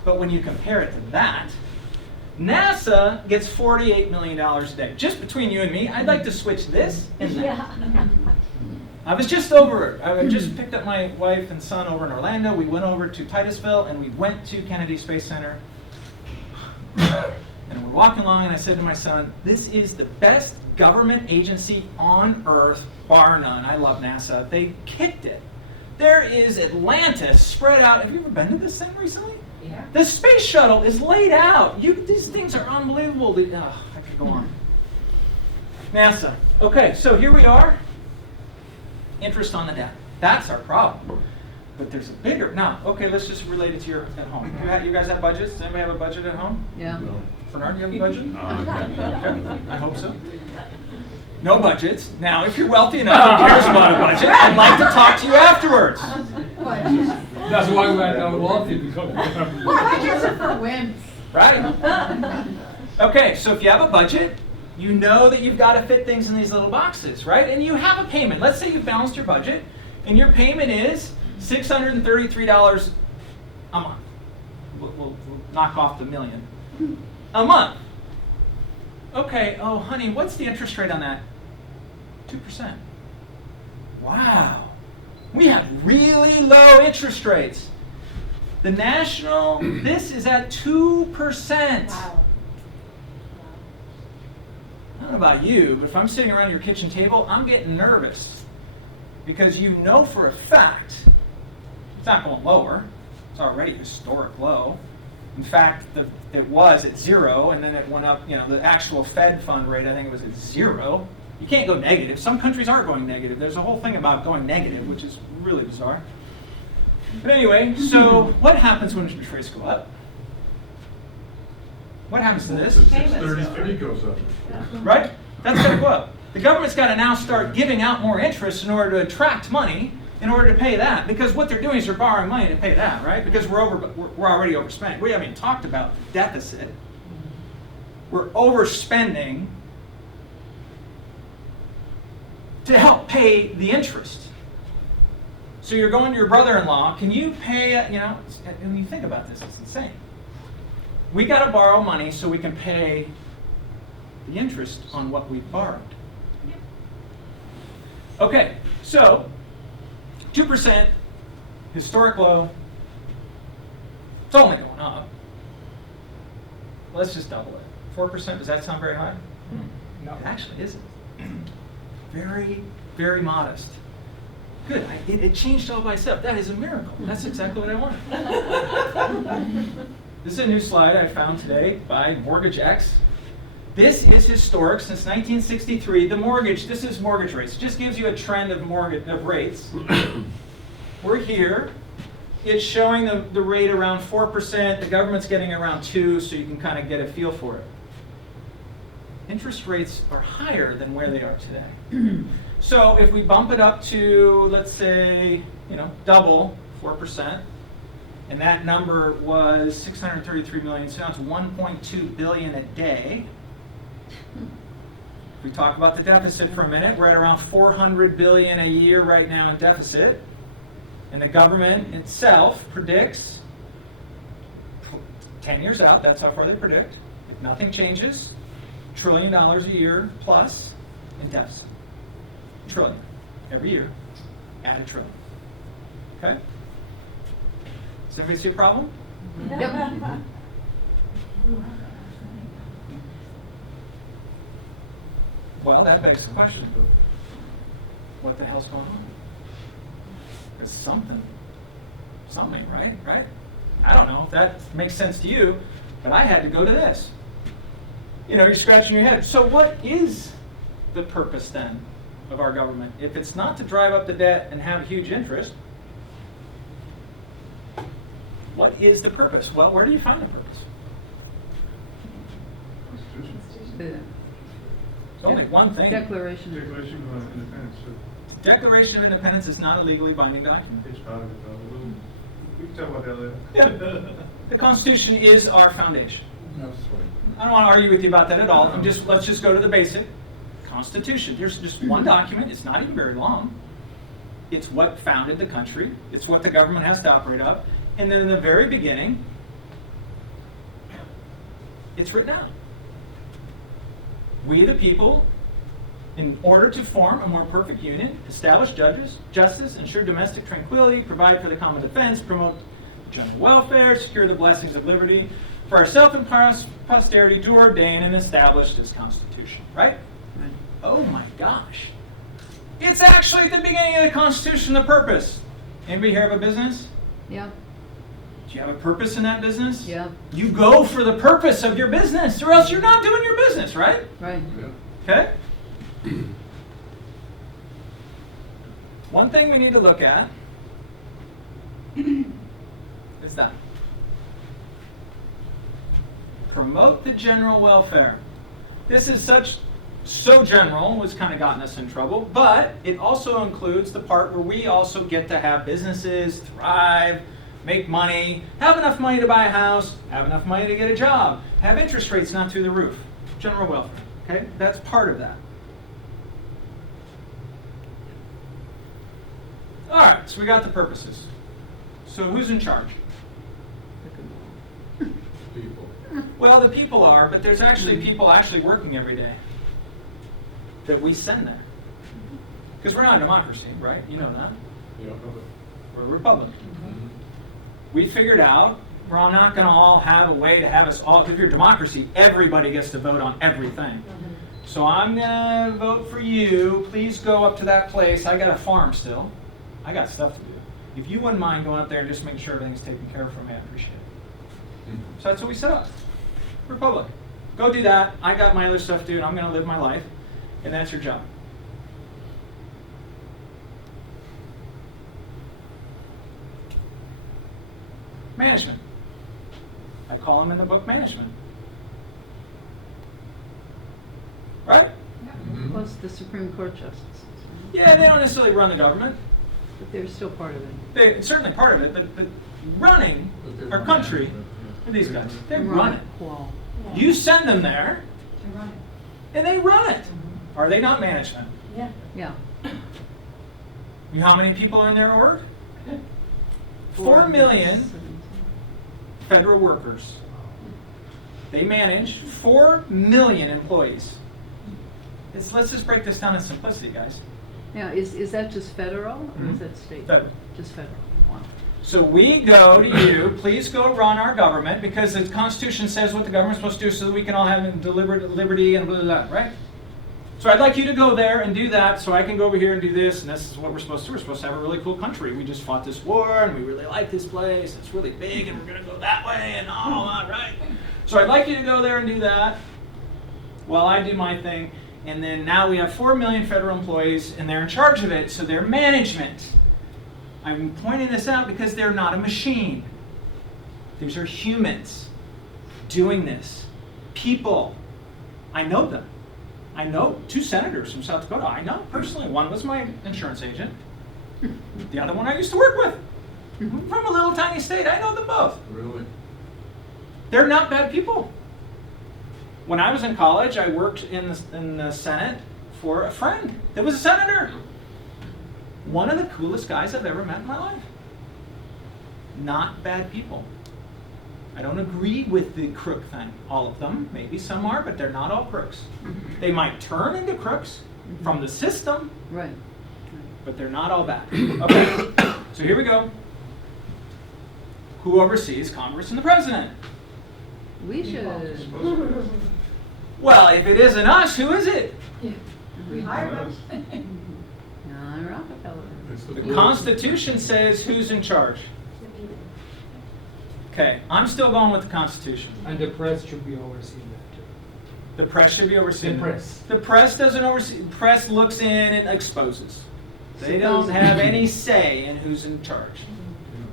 But when you compare it to that, NASA gets $48 million a day. Just between you and me, I'd like to switch this and that. I was just over, I just picked up my wife and son over in Orlando. We went over to Titusville and we went to Kennedy Space Center. And we're walking along and I said to my son, this is the best government agency on Earth, bar none. I love NASA. They kicked it. There is Atlantis spread out. Have you ever been to this thing recently? Yeah. The space shuttle is laid out. These things are unbelievable. I could go on. NASA. Okay, so here we are. Interest on the debt. That's our problem. But there's a bigger. Now, okay, let's just relate it to your at home. You guys have budgets? Does anybody have a budget at home? Yeah. Bernard, do you have a budget? Okay. I hope so. No budgets. Now, if you're wealthy enough who cares about a budget, I'd like to talk to you afterwards. That's why we don't want it, because Budgets are for wimps. Right? Okay, so if you have a budget, you know that you've got to fit things in these little boxes, right? And you have a payment. Let's say you've balanced your budget, and your payment is $633 a month. We'll knock off the million. A month. Okay, oh honey, what's the interest rate on that? 2%. Wow. We have really low interest rates. The national, this is at 2%. Wow. I don't know about you, but if I'm sitting around your kitchen table, I'm getting nervous. Because you know for a fact, it's not going lower. It's already historic low. In fact, it was at 0, and then it went up, the actual Fed fund rate, I think it was at 0. You can't go negative. Some countries are going negative. There's a whole thing about going negative, which is really bizarre. But anyway, so what happens when interest rates go up? What happens to this? 633 goes up. Right? That's got to go up. The government's got to now start giving out more interest in order to attract money in order to pay that. Because what they're doing is they're borrowing money to pay that, right? Because we're already overspent. We haven't even talked about the deficit. We're overspending to help pay the interest. So you're going to your brother-in-law, can you pay, and you think about this, it's insane. We got to borrow money so we can pay the interest on what we borrowed. Okay, so 2%, historic low. It's only going up. Let's just double it. 4%, does that sound very high? no. It actually isn't. Very, very modest. Good, it changed all by itself. That is a miracle. That's exactly what I wanted. This is a new slide I found today by Mortgage X. This is historic since 1963. This is mortgage rates. It just gives you a trend of rates. We're here. It's showing the rate around 4%. The government's getting around 2%, so you can kind of get a feel for it. Interest rates are higher than where they are today. So if we bump it up to, let's say, double 4%, and that number was 633 million, so now it's 1.2 billion a day. If we talk about the deficit for a minute, we're at around 400 billion a year right now in deficit. And the government itself predicts 10 years out, that's how far they predict, if nothing changes, $1 trillion a year plus in deficit. Trillion. Every year, add $1 trillion. Okay? Does everybody see a problem? Yep. Well, that begs the question, what the hell's going on? There's something, right? I don't know if that makes sense to you, but I had to go to this. You're scratching your head. So what is the purpose then of our government? If it's not to drive up the debt and have huge interest, what is the purpose? Well, where do you find the purpose? Constitution. There's only one thing. Declaration. Declaration of Independence. Declaration of Independence is not a legally binding document. It's part of it. We can talk about that later. Yeah. The Constitution is our foundation. That's right. I don't want to argue with you about that at all. Let's just go to the basic. Constitution. There's just one document. It's not even very long. It's what founded the country. It's what the government has to operate up. And then in the very beginning, it's written out. We the people, in order to form a more perfect union, establish justice, ensure domestic tranquility, provide for the common defense, promote general welfare, secure the blessings of liberty, for ourselves and posterity, do ordain and establish this Constitution. Right? Right. Oh my gosh. It's actually at the beginning of the Constitution, the purpose. Anybody here have a business? Yeah, Do you have a purpose in that business? yeah, You go for the purpose of your business, or else you're not doing your business, right? right. Okay? One thing we need to look at is that. Promote the general welfare. This is so general, it's kind of gotten us in trouble, but it also includes the part where we also get to have businesses thrive, make money, have enough money to buy a house, have enough money to get a job, have interest rates not through the roof. General welfare, okay? That's part of that. All right, so we got the purposes. So who's in charge? People. Well, the people are, but there's actually people actually working every day that we send there. Because we're not a democracy, right? You know that. Yeah. We're a republic. We figured out we're not going to all have a way to have us all, because if you're a democracy, everybody gets to vote on everything. So I'm going to vote for you. Please go up to that place. I got a farm still. I got stuff to do. If you wouldn't mind going up there and just making sure everything's taken care of for me, I appreciate it. So that's what we set up. Republic. Go do that. I got my other stuff to do, and I'm going to live my life. And that's your job. Management. I call them in the book management. Right? Plus the Supreme Court justices, right? Yeah, they don't necessarily run the government. But they're still part of it. It's certainly part of it, but running our country are these guys. They run it. Well, You send them there, To run it. and they run it. Are they not management? Yeah. yeah. You know how many people are in their org? 4 million 417. federal workers. They manage 4 million employees. Let's just break this down in simplicity, guys. Now, is that just federal or is Mhm. that state? Federal. Just federal. Wow. So we go to you, please go run our government, because the Constitution says what the government's supposed to do so that we can all have liberty and blah, blah, blah, right? So I'd like you to go there and do that so I can go over here and do this, and this is what we're supposed to do. We're supposed to have a really cool country. We just fought this war, and we really like this place. It's really big, and we're going to go that way, and all that, right? So I'd like you to go there and do that while I do my thing. And then now we have 4 million federal employees, and they're in charge of it, so they're management. I'm pointing this out because they're not a machine. These are humans doing this. People. I know them. I know 2 senators from South Dakota. I know personally. One was my insurance agent. The other one I used to work with. From a little tiny state. I know them both. Really? They're not bad people. When I was in college, I worked in the Senate for a friend that was a senator. One of the coolest guys I've ever met in my life. Not bad people. I don't agree with the crook thing. All of them, maybe some are, but they're not all crooks. They might turn into crooks from the system, Right. but they're not all bad. Okay, so here we go. Who oversees Congress and the President? We should. Well, if it isn't us, who is it? We hired them. John Rockefeller. It's The blue. Constitution says who's in charge. Okay, I'm still going with the Constitution. And the press should be overseeing that too. The press should be overseeing. The press. The press doesn't oversee. The press looks in and exposes. They don't have any say in who's in charge.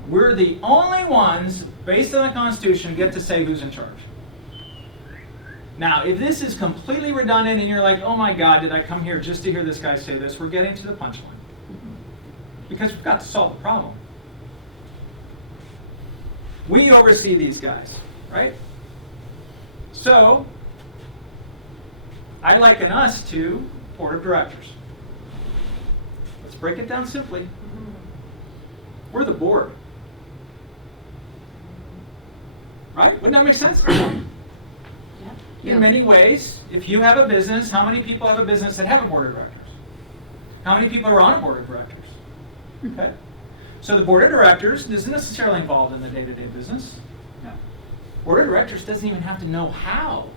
We're the only ones, based on the Constitution, get to say who's in charge. Now, if this is completely redundant and you're like, oh my God, did I come here just to hear this guy say this? We're getting to the punchline. Because we've got to solve the problem. We oversee these guys, right? So, I liken us to board of directors. Let's break it down simply. We're the board. Right? Wouldn't that make sense? Yeah. In many ways, if you have a business, how many people have a business that have a board of directors? How many people are on a board of directors? Okay? So the board of directors isn't necessarily involved in the day-to-day business. No. Board of directors doesn't even have to know how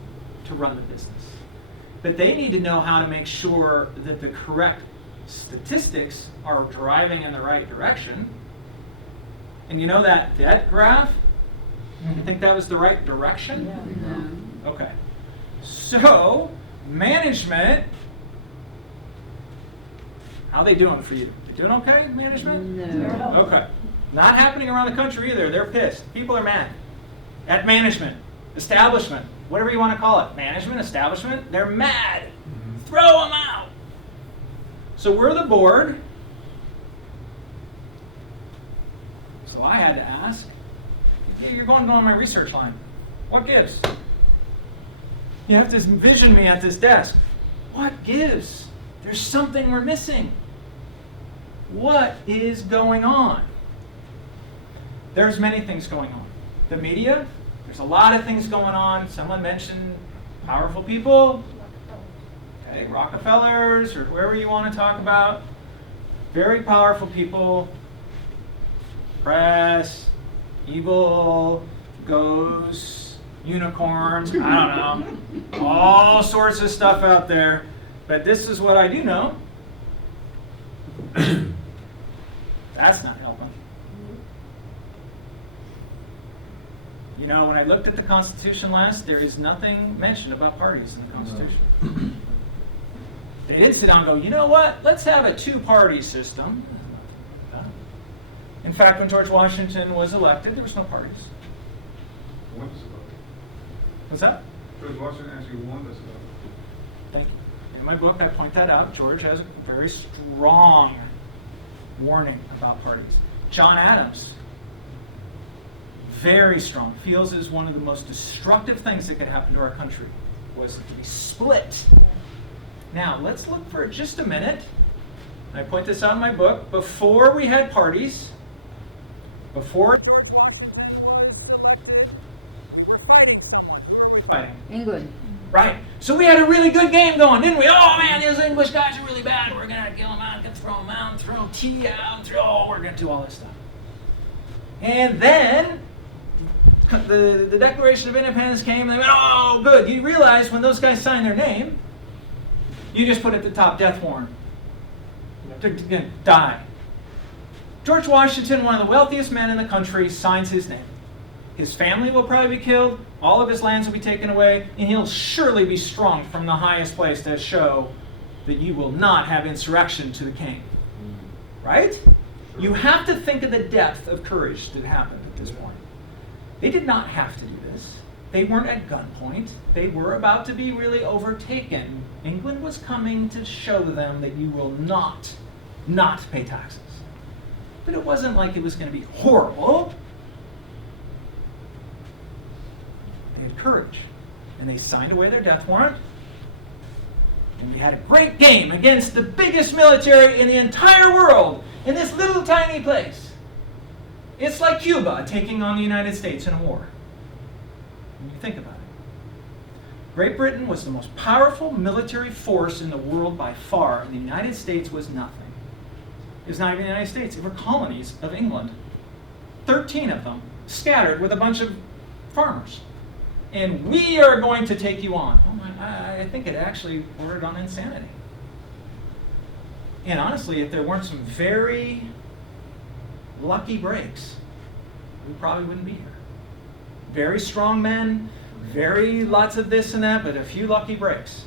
to run the business. But they need to know how to make sure that the correct statistics are driving in the right direction. And you know that debt graph? You think that was the right direction? No. Okay. So, management, how they doing for you? You doing okay, management? No. Okay. Not happening around the country either. They're pissed. People are mad. At management, establishment, whatever you want to call it. Management, establishment, they're mad. Throw them out. So we're the board. So I had to ask, you're going down my research line. What gives? You have to envision me at this desk. What gives? There's something we're missing. What is going on? There's many things going on. The media, there's a lot of things going on. Someone mentioned powerful people, okay, Rockefellers, or whoever you want to talk about. Very powerful people. Press, evil, ghosts, unicorns, I don't know. All sorts of stuff out there. But this is what I do know. That's not helping. You know, when I looked at the Constitution last, there is nothing mentioned about parties in the Constitution. They did sit down and go, you know what? Let's have a two-party system. In fact, when George Washington was elected, there was no parties. One is about What's that? George Washington actually won this about Thank you. In my book, I point that out. George has a very strong warning about parties. John Adams, very strong, feels it is one of the most destructive things that could happen to our country was to be split. Now, let's look for just a minute. I point this out in my book. Before we had parties, before fighting. England. Right. So we had a really good game going, didn't we? Oh man, those English guys are really bad. We're gonna kill them out, gonna throw them out, throw tea out, we're gonna do all this stuff. And then the Declaration of Independence came, and they went, oh, good. You realize when those guys sign their name, you just put at the top death warrant. To die. George Washington, one of the wealthiest men in the country, signs his name. His family will probably be killed, all of his lands will be taken away, and he'll surely be strung from the highest place to show that you will not have insurrection to the king. Right? You have to think of the depth of courage that happened at this point. They did not have to do this. They weren't at gunpoint. They were about to be really overtaken. England was coming to show them that you will not pay taxes. But it wasn't like it was going to be horrible. They had courage. And they signed away their death warrant. And we had a great game against the biggest military in the entire world in this little tiny place. It's like Cuba taking on the United States in a war. When you think about it. Great Britain was the most powerful military force in the world by far, and the United States was nothing. It was not even the United States. It were colonies of England. 13 of them, scattered with a bunch of farmers. And we are going to take you on. Oh my, I think it actually bordered on insanity. And honestly, if there weren't some very lucky breaks, we probably wouldn't be here. Very strong men, very lots of this and that, but a few lucky breaks.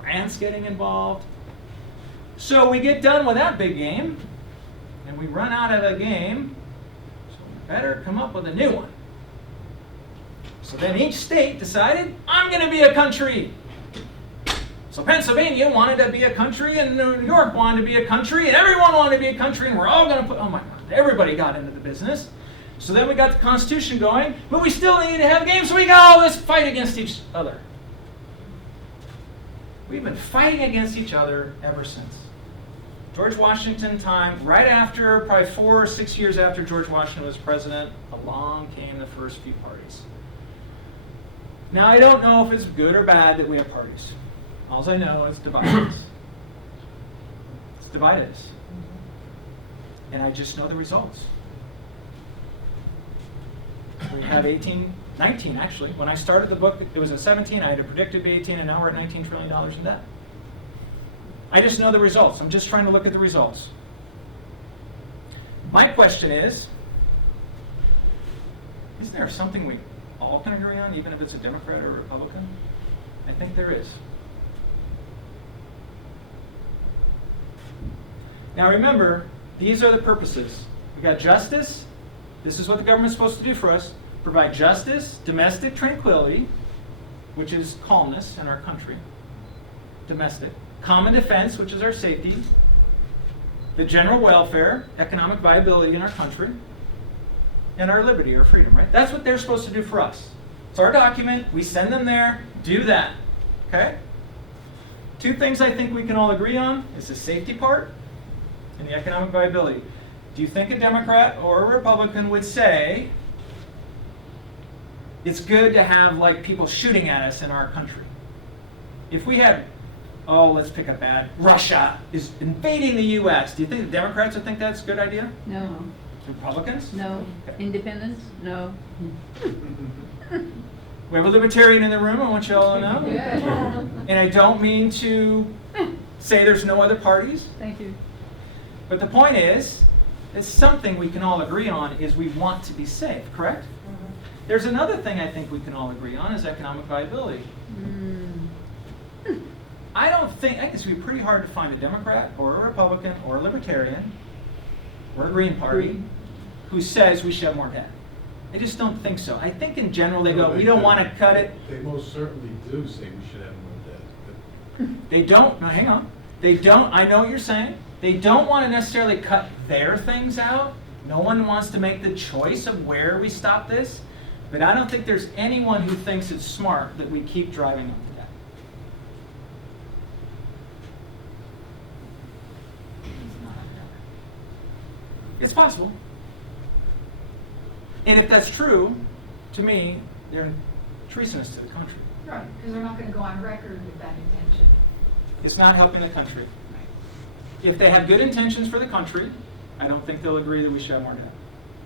France getting involved. So we get done with that big game, and we run out of a game, so we better come up with a new one. So then each state decided, I'm going to be a country. So Pennsylvania wanted to be a country, and New York wanted to be a country, and everyone wanted to be a country, and we're all going to put, oh my God, everybody got into the business. So then we got the Constitution going, but we still needed to have games, so we got all this fight against each other. We've been fighting against each other ever since. George Washington time, right after, probably 4 or 6 years after George Washington was president, along came the first few parties. Now, I don't know if it's good or bad that we have parties. All I know is it's divided us. It's divided us. And I just know the results. We had 19 actually. When I started the book, it was at 17. I had predicted to be 18, and now we're at $19 trillion in debt. I just know the results. I'm just trying to look at the results. My question is, isn't there something we all can agree on, even if it's a Democrat or a Republican? I think there is. Now remember, these are the purposes. We got justice. This is what the government's supposed to do for us. Provide justice, domestic tranquility, which is calmness in our country. Domestic. Common defense, which is our safety. The general welfare, economic viability in our country. And our liberty or freedom, right? That's what they're supposed to do for us. It's our document. We send them there. Do that. Okay? 2 things I think we can all agree on is the safety part and the economic viability. Do you think a Democrat or a Republican would say it's good to have like people shooting at us in our country? If we had, let's pick a bad, Russia is invading the U.S., do you think the Democrats would think that's a good idea? No. Republicans? No. Okay. Independence? No. We have a libertarian in the room, I want you all to know. Yeah. And I don't mean to say there's no other parties, Thank you. but the point is, it's something we can all agree on is we want to be safe, correct? There's another thing I think we can all agree on is economic viability. I think it's going to be pretty hard to find a Democrat or a Republican or a Libertarian or a Green Party who says we should have more debt. I just don't think so. I think in general they go, we don't want to cut it. They most certainly do say we should have more debt. They don't, no, hang on. They don't, I know what you're saying. They don't want to necessarily cut their things out. No one wants to make the choice of where we stop this. But I don't think there's anyone who thinks it's smart that we keep driving up the debt. It's possible. And if that's true, to me, they're treasonous to the country. Right, because they're not going to go on record with that intention. It's not helping the country. If they have good intentions for the country, I don't think they'll agree that we should have more debt.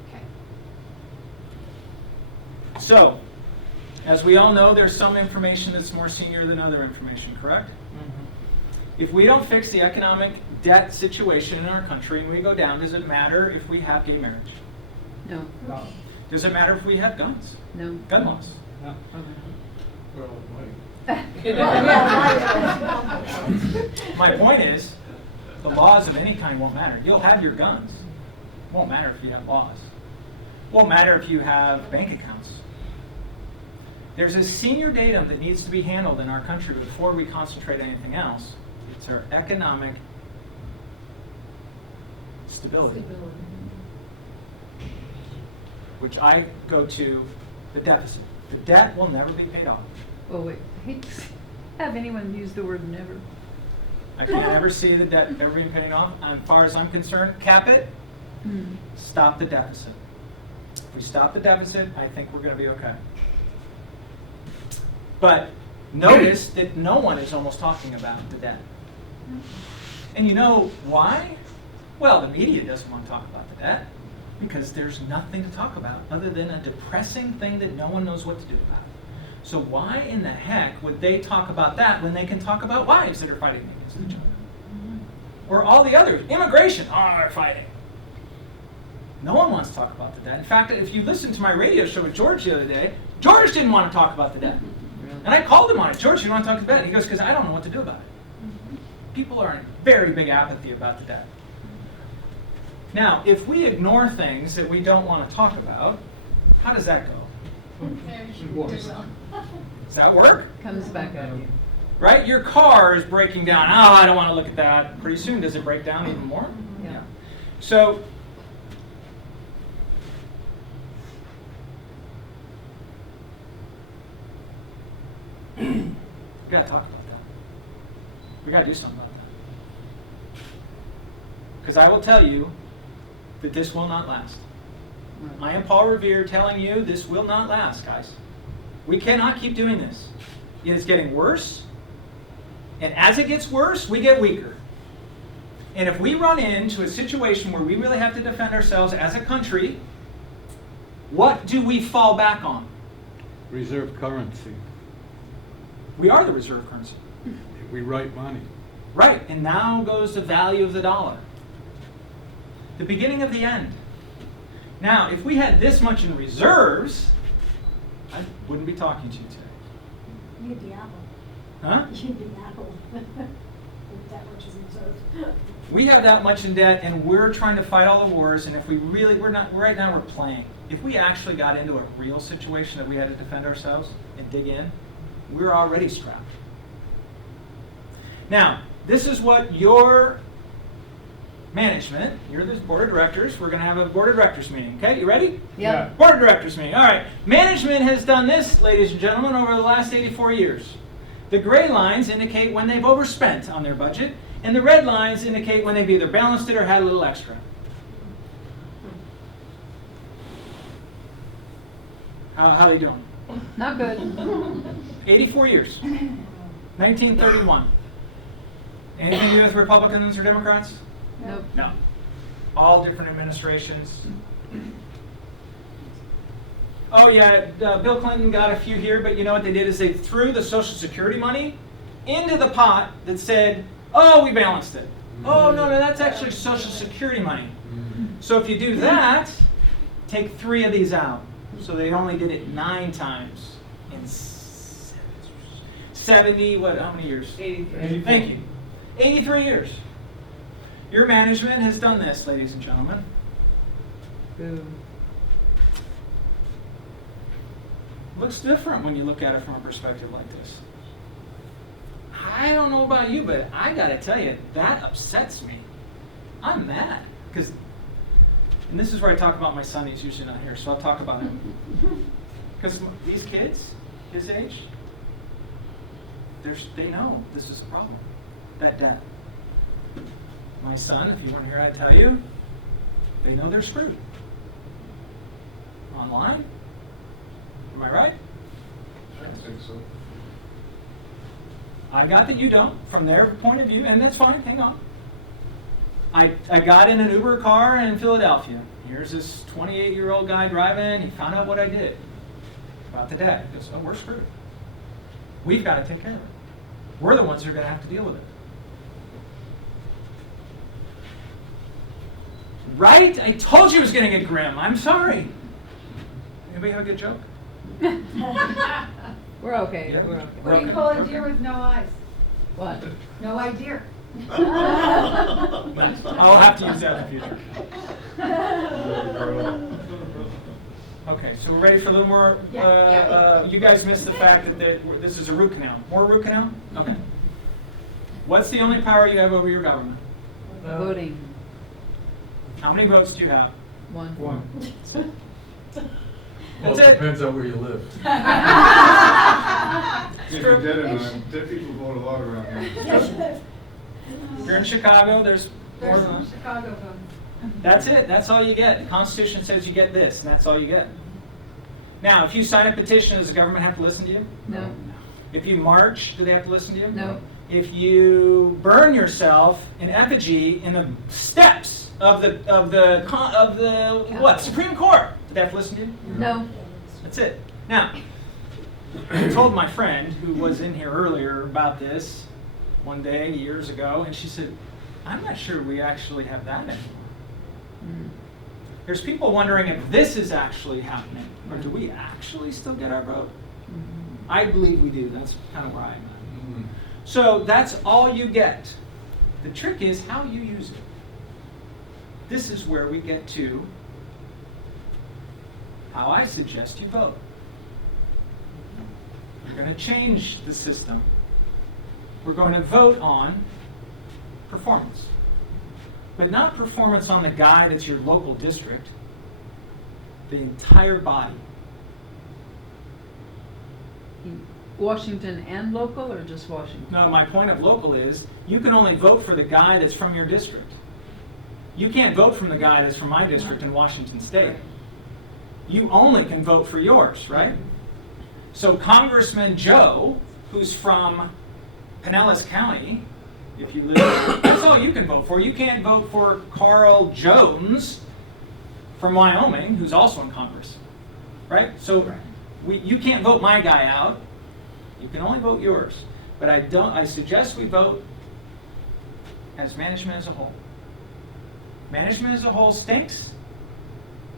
Okay. So, as we all know, there's some information that's more senior than other information, correct? If we don't fix the economic debt situation in our country and we go down, does it matter if we have gay marriage? No. No. Does it matter if we have guns? No. Gun laws? No. Well, it My point is, the laws of any kind won't matter. You'll have your guns. It won't matter if you have laws. It won't matter if you have bank accounts. There's a senior datum that needs to be handled in our country before we concentrate on anything else. It's our economic stability, which I go to the deficit. The debt will never be paid off. Oh, wait. I hate to have anyone use the word never. I can't ever see the debt ever being paid off. As far as I'm concerned, cap it, stop the deficit. If we stop the deficit, I think we're going to be okay. But notice that no one is almost talking about the debt. And you know why? Well, the media doesn't want to talk about the debt because there's nothing to talk about other than a depressing thing that no one knows what to do about. So why in the heck would they talk about that when they can talk about wives that are fighting against each other? Or all the others, immigration, are fighting. No one wants to talk about the debt. In fact, if you listen to my radio show with George the other day, George didn't want to talk about the debt. And I called him on it. George, you want to talk about it? He goes, because I don't know what to do about it. People are in very big apathy about the debt. Now, if we ignore things that we don't want to talk about, how does that go? Does that work? Comes back at you. Right? Your car is breaking down. Oh, I don't want to look at that. Pretty soon, does it break down even more? Yeah. So, we got to talk about that. We gotta do something about that. Because I will tell you that this will not last. I am Paul Revere telling you this will not last, guys. We cannot keep doing this. It is getting worse. And as it gets worse, we get weaker. And if we run into a situation where we really have to defend ourselves as a country, what do we fall back on? Reserve currency. We are the reserve currency. We write money. Right, and now goes the value of the dollar. The beginning of the end. Now, if we had this much in reserves, I wouldn't be talking to you today. You'd be Apple. Huh? You'd be Apple. With that much is reserved. We have that much in debt, and we're trying to fight all the wars, and if we really, right now we're playing. If we actually got into a real situation that we had to defend ourselves and dig in, we're already strapped. Now, this is what your management, you're the board of directors, we're going to have a board of directors meeting, okay? You ready? Yep. Board of directors meeting, all right. Management has done this, ladies and gentlemen, over the last 84 years. The gray lines indicate when they've overspent on their budget, and the red lines indicate when they've either balanced it or had a little extra. How they doing? Not good. 84 years. 1931. Anything to do with Republicans or Democrats? Nope. No. All different administrations. Oh yeah, Bill Clinton got a few here, but you know what they did is they threw the Social Security money into the pot that said, oh, we balanced it. Oh, no, that's actually Social Security money. So if you do that, take 3 of these out. So they only did it 9 times in 70, how many years? 83. Thank you. 83 years. Your management has done this, ladies and gentlemen. Boom. Looks different when you look at it from a perspective like this. I don't know about you, but I gotta tell you, that upsets me. I'm mad. And this is where I talk about my son, he's usually not here, so I'll talk about him. Because these kids, his age, they know this is a problem. That debt. My son, if you weren't here, I'd tell you, they know they're screwed. Online? Am I right? I don't think so. I got that you don't, from their point of view, and that's fine, hang on. I got in an Uber car in Philadelphia. Here's this 28-year-old guy driving, he found out what I did about the debt. He goes, oh, we're screwed. We've got to take care of it. We're the ones who are going to have to deal with it. Right? I told you it was going to get grim. I'm sorry. Anybody have a good joke? We're okay. Yeah. We're okay. What do you call a deer with no eyes? What? No idea. I'll have to use that in the future. Okay, so we're ready for a little more. You guys missed the fact that this is a root canal. More root canal? Okay. What's the only power you have over your government? Voting. How many votes do you have? One. Well, That's it it. depends on where you live. If you're dead or not, dead people vote a lot around here. If you're in Chicago, there's more There's than some Chicago votes. That's it. That's all you get. The Constitution says you get this, and that's all you get. Now, if you sign a petition, does the government have to listen to you? No. If you march, do they have to listen to you? No. If you burn yourself in effigy in the steps of the Supreme Court, do they have to listen to you? No. That's it. Now, I told my friend who was in here earlier about this one day years ago, and she said, I'm not sure we actually have that anymore. There's people wondering if this is actually happening, or do we actually still get our vote? I believe we do. That's kind of where I'm at. So that's all you get. The trick is how you use it. This is where we get to how I suggest you vote. We're going to change the system. We're going to vote on performance. But not performance on the guy that's your local district, the entire body. Washington and local, or just Washington? No, my point of local is You can only vote for the guy that's from your district. You can't vote from the guy that's from my district in Washington State. You only can vote for yours, right? So Congressman Joe, who's from Pinellas County, if you live there, that's all you can vote for. You can't vote for Carl Jones from Wyoming, who's also in Congress, right? So you can't vote my guy out. You can only vote yours. But I suggest we vote as management as a whole. Management as a whole stinks.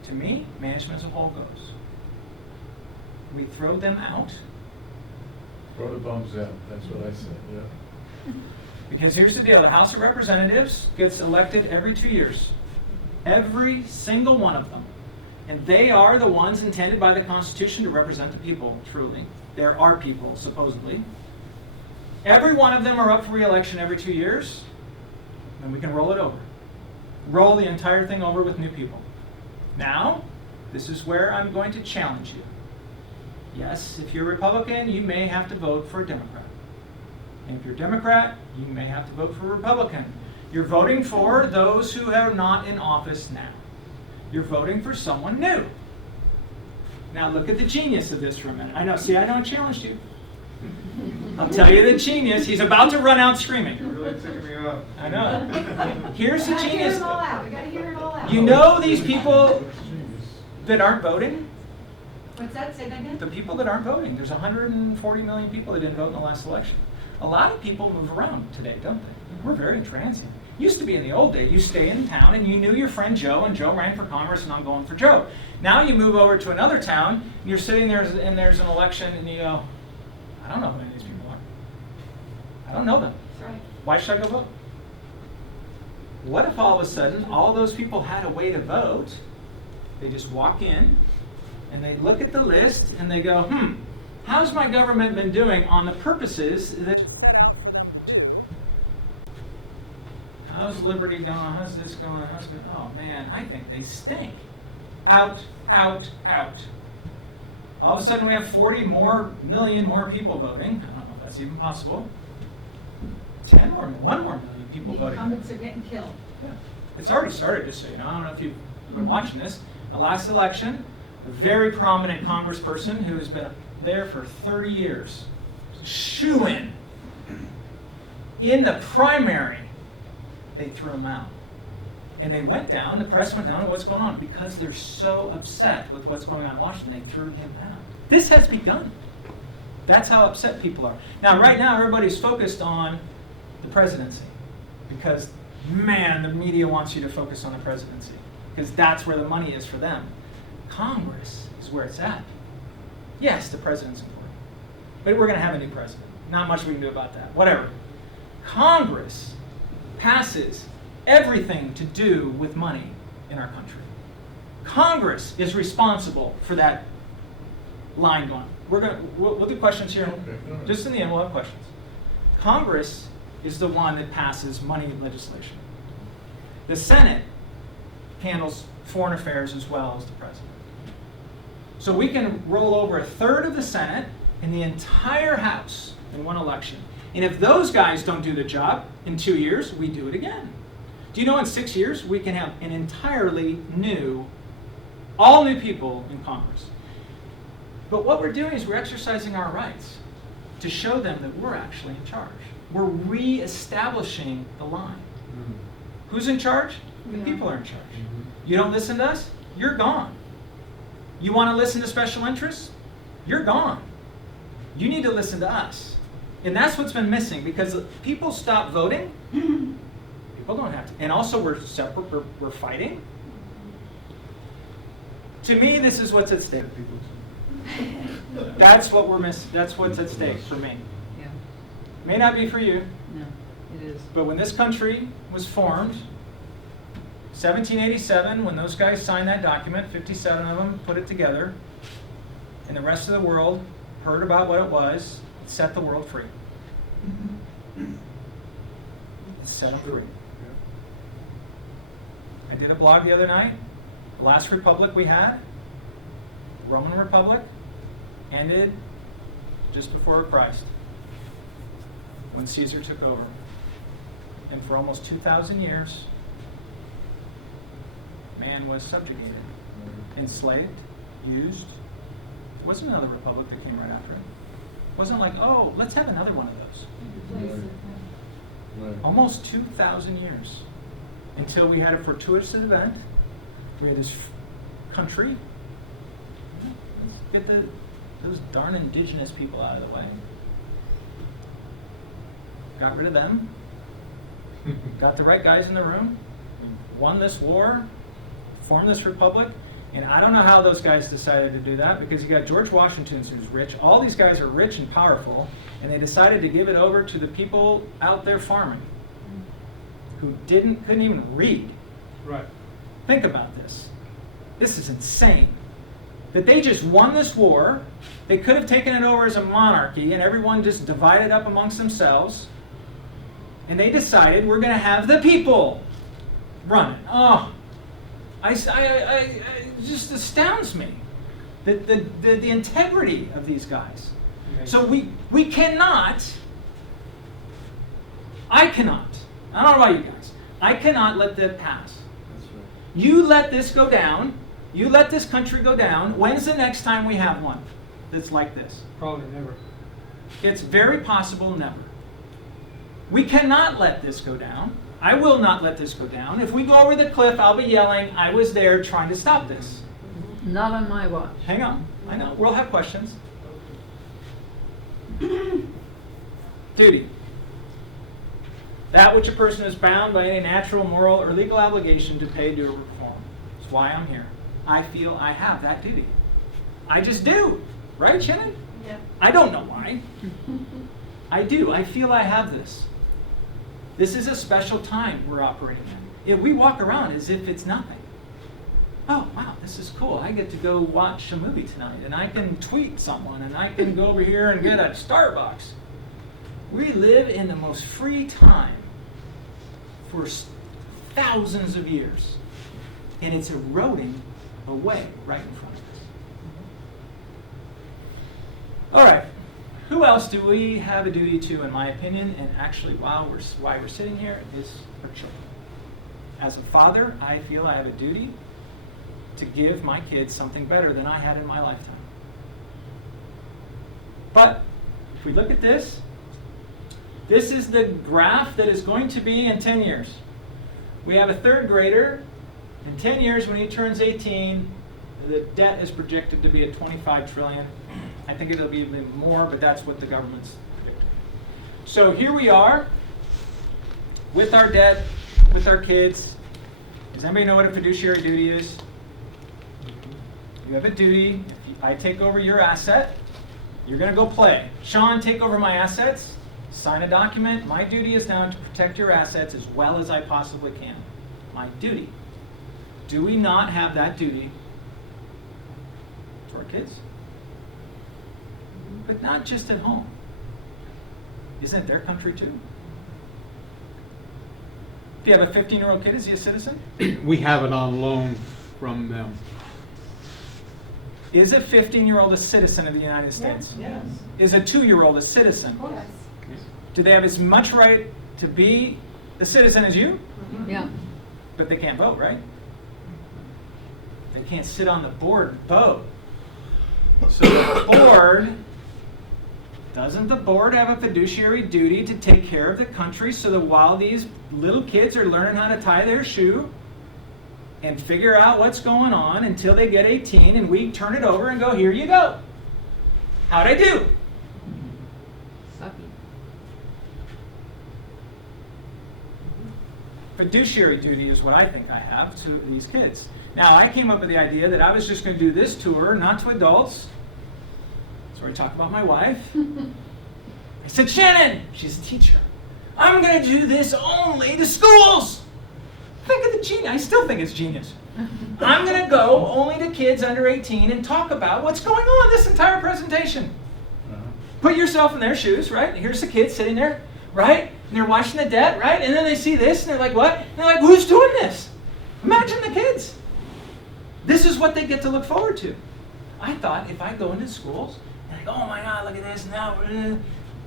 To me, management as a whole goes. We throw them out. Throw the bums out, that's what I said, yeah. Because here's the deal, the House of Representatives gets elected every 2 years. Every single one of them. And they are the ones intended by the Constitution to represent the people, truly. There are people, supposedly. Every one of them are up for re-election every 2 years. Then we can roll it over. Roll the entire thing over with new people. Now, this is where I'm going to challenge you. Yes, if you're a Republican, you may have to vote for a Democrat. And if you're a Democrat, you may have to vote for a Republican. You're voting for those who are not in office now. You're voting for someone new. Now look at the genius of this for a minute. I know I challenged you. I'll tell you the genius. He's about to run out screaming. You're really ticking me off. I know. Here's the We gotta hear genius. it all out. We gotta hear it all out. You know these people that aren't voting? What's that? Say that again? The people that aren't voting. There's 140 million people that didn't vote in the last election. A lot of people move around today, don't they? We're very transient. Used to be in the old day, you stay in town and you knew your friend Joe, and Joe ran for Congress, and I'm going for Joe. Now you move over to another town, and you're sitting there and there's an election, and you go, I don't know who any of these people are. I don't know them. That's right. Why should I go vote? What if all of a sudden all those people had a way to vote? They just walk in and they look at the list and they go, how's my government been doing on the purposes that... How's Liberty going? How's this going? Oh man, I think they stink. Out, out, out. All of a sudden we have 40 million more people voting. I don't know if that's even possible. 1 more million people The voting. incumbents are getting killed. Yeah. It's already started, just so you know. I don't know if you've been watching this. The last election, a very prominent congressperson who has been there for 30 years, shoo-in. In the primary, they threw him out. And they went down, the press went down, and what's going on? Because they're so upset with what's going on in Washington, they threw him out. This has begun. That's how upset people are. Now, right now, everybody's focused on the presidency. Because, man, the media wants you to focus on the presidency. Because that's where the money is for them. Congress is where it's at. Yes, the president's important. But we're going to have a new president. Not much we can do about that. Whatever. Congress passes everything to do with money in our country. Congress is responsible for that line going. We'll do questions here. Okay. Just in the end, we'll have questions. Congress is the one that passes money legislation. The Senate handles foreign affairs as well as the president. So we can roll over a third of the Senate and the entire House in one election. And if those guys don't do the job, in 2 years, we do it again. Do you know in 6 years, we can have an entirely new, all new people in Congress. But what we're doing is we're exercising our rights to show them that we're actually in charge. We're re-establishing the line. Who's in charge? The people are in charge. You don't listen to us? You're gone. You want to listen to special interests? You're gone. You need to listen to us. And that's what's been missing, because people stop voting. People don't have to. And also we're separate, we're fighting. To me, this is what's at stake. That's what we're missing. That's what's at stake for me. Yeah, May not be for you, no, it is. but when this country was formed, 1787, when those guys signed that document, 57 of them put it together, and the rest of the world heard about what it was, it set the world free. It set them free. I did a blog the other night. The last republic we had, Roman Republic, ended just before Christ, when Caesar took over. And for almost 2,000 years, man was subjugated, enslaved, used. There wasn't another republic that came right after it. It wasn't like, oh, let's have another one of those. Replace it. Right. Almost 2,000 years until we had a fortuitous event. We had this country. Let's get those darn indigenous people out of the way. Got rid of them. Got the right guys in the room. Won this war. Formed this republic. And I don't know how those guys decided to do that, because you got George Washington, who's rich. All these guys are rich and powerful, and they decided to give it over to the people out there farming who couldn't even read. Right. Think about this. This is insane. That they just won this war. They could have taken it over as a monarchy, and everyone just divided up amongst themselves. And they decided, we're going to have the people run it. Oh, it just astounds me, the integrity of these guys. Okay. So we cannot, I don't know about you guys, I cannot let that pass. That's right. You let this go down, you let this country go down, when's the next time we have one that's like this? Probably never. It's very possible never. We cannot let this go down. I will not let this go down. If we go over the cliff, I'll be yelling, I was there trying to stop this. Not on my watch. Hang on. I know. We'll have questions. Duty. That which a person is bound by any natural, moral, or legal obligation to pay, do, or perform. That's why I'm here. I feel I have that duty. I just do. Right, Shannon? Yep. I don't know why. I do. I feel I have this. This is a special time we're operating in. We walk around as if it's nothing. Oh, wow, this is cool. I get to go watch a movie tonight, and I can tweet someone, and I can go over here and get a Starbucks. We live in the most free time for thousands of years, and it's eroding away right in front of us. All right. Who else do we have a duty to, in my opinion, and actually why we're sitting here, is our children. As a father, I feel I have a duty to give my kids something better than I had in my lifetime. But if we look at this is the graph that is going to be in 10 years. We have a third grader. In 10 years, when he turns 18, the debt is projected to be at $25 trillion. I think it'll be even more, but that's what the government's predicting. So here we are with our debt, with our kids. Does anybody know what a fiduciary duty is? You have a duty. If I take over your asset, you're going to go play. Sean, take over my assets. Sign a document. My duty is now to protect your assets as well as I possibly can. My duty. Do we not have that duty to our kids? But not just at home. Isn't it their country too? If you have a 15-year-old kid, is he a citizen? We have it on loan from them. Is a 15-year-old a citizen of the United States? Yes. Is a 2-year-old a citizen? Yes. Do they have as much right to be a citizen as you? Yeah. But they can't vote, right? They can't sit on the board and vote. So the board, doesn't the board have a fiduciary duty to take care of the country so that while these little kids are learning how to tie their shoe and figure out what's going on until they get 18 and we turn it over and go, here you go. How'd I do? Sucky. Fiduciary duty is what I think I have to these kids. Now, I came up with the idea that I was just going to do this tour, not to adults. So I talk about my wife. I said, Shannon, she's a teacher, I'm going to do this only to schools. Think of the genius. I still think it's genius. I'm going to go only to kids under 18 and talk about what's going on this entire presentation. Put yourself in their shoes, right? Here's the kid sitting there, right? And they're watching the debt, right? And then they see this, and they're like, what? And they're like, who's doing this? Imagine the kids. This is what they get to look forward to. I thought if I go into schools, and like, oh my God, look at this, now,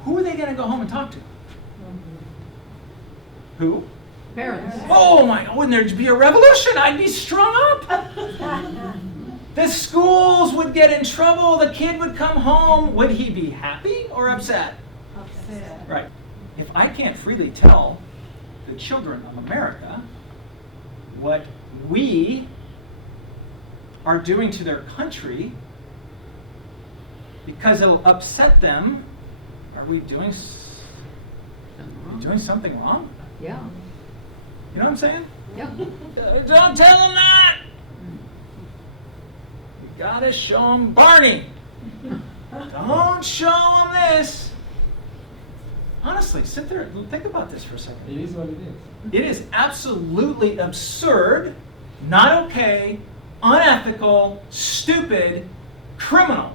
who are they going to go home and talk to? Who? Parents. Oh my, wouldn't there be a revolution? I'd be strung up. The schools would get in trouble. The kid would come home. Would he be happy or upset? Upset. Right. If I can't freely tell the children of America what we are doing to their country because it'll upset them, are we doing something wrong? Yeah. You know what I'm saying? Yeah. Don't tell them that! You gotta show them Barney. Don't show them this. Honestly, sit there and think about this for a second. It is what it is. It is absolutely absurd, not okay, unethical, stupid, criminal,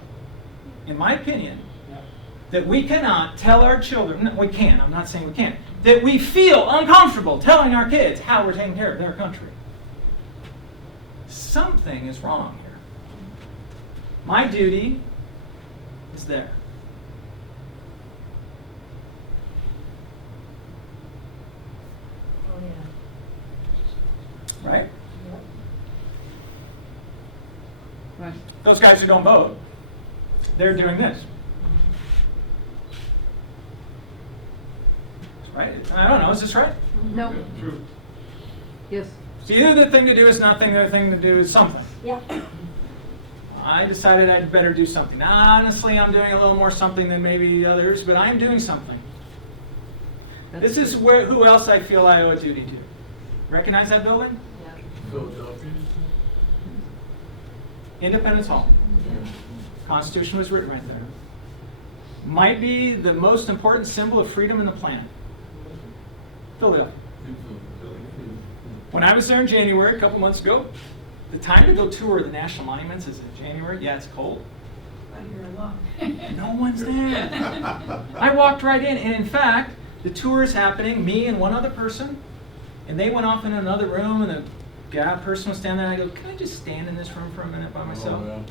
in my opinion, Yeah. that we cannot tell our children, no, we can, I'm not saying we can't, that we feel uncomfortable telling our kids how we're taking care of their country. Something is wrong here. My duty is there. Oh, yeah. Right? Yep. Right. Those guys who don't vote, they're doing this. Right? I don't know, is this right? No. True. Yes. So either the thing to do is nothing, the other thing to do is something. Yeah. I decided I'd better do something. Now, honestly, I'm doing a little more something than maybe others, but I'm doing something. This is where who else I feel I owe a duty to. Recognize that building? Philadelphia. Independence Hall. Constitution was written right there. Might be the most important symbol of freedom in the planet. Philadelphia. When I was there in January, a couple months ago, the time to go tour the national monuments is in January. Yeah, it's cold. But you're alone. No one's there. I walked right in, and in fact, the tour is happening, me and one other person, and they went off in another room, and the person was standing there, and I go, can I just stand in this room for a minute by myself? Oh, yeah.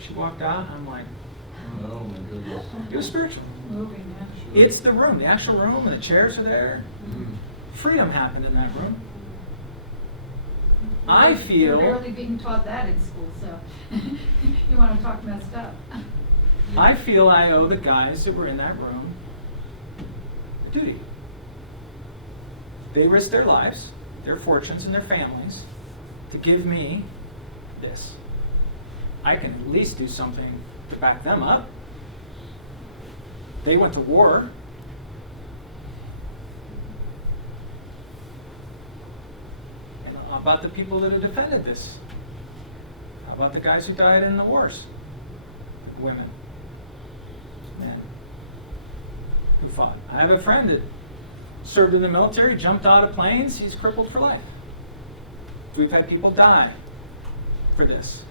She walked out, and I'm like, Oh, my goodness. it was spiritual. Moving now. It's the room, the actual room, and the chairs are there. Mm. Freedom happened in that room. I feel... You're barely being taught that in school, so you want to talk messed up. I feel I owe the guys that were in that room a duty. They risked their lives, their fortunes, and their families to give me this. I can at least do something to back them up. They went to war. And how about the people that have defended this? How about the guys who died in the wars? Women. Men. Who fought. I have a friend that served in the military, jumped out of planes, he's crippled for life. We've had people die for this.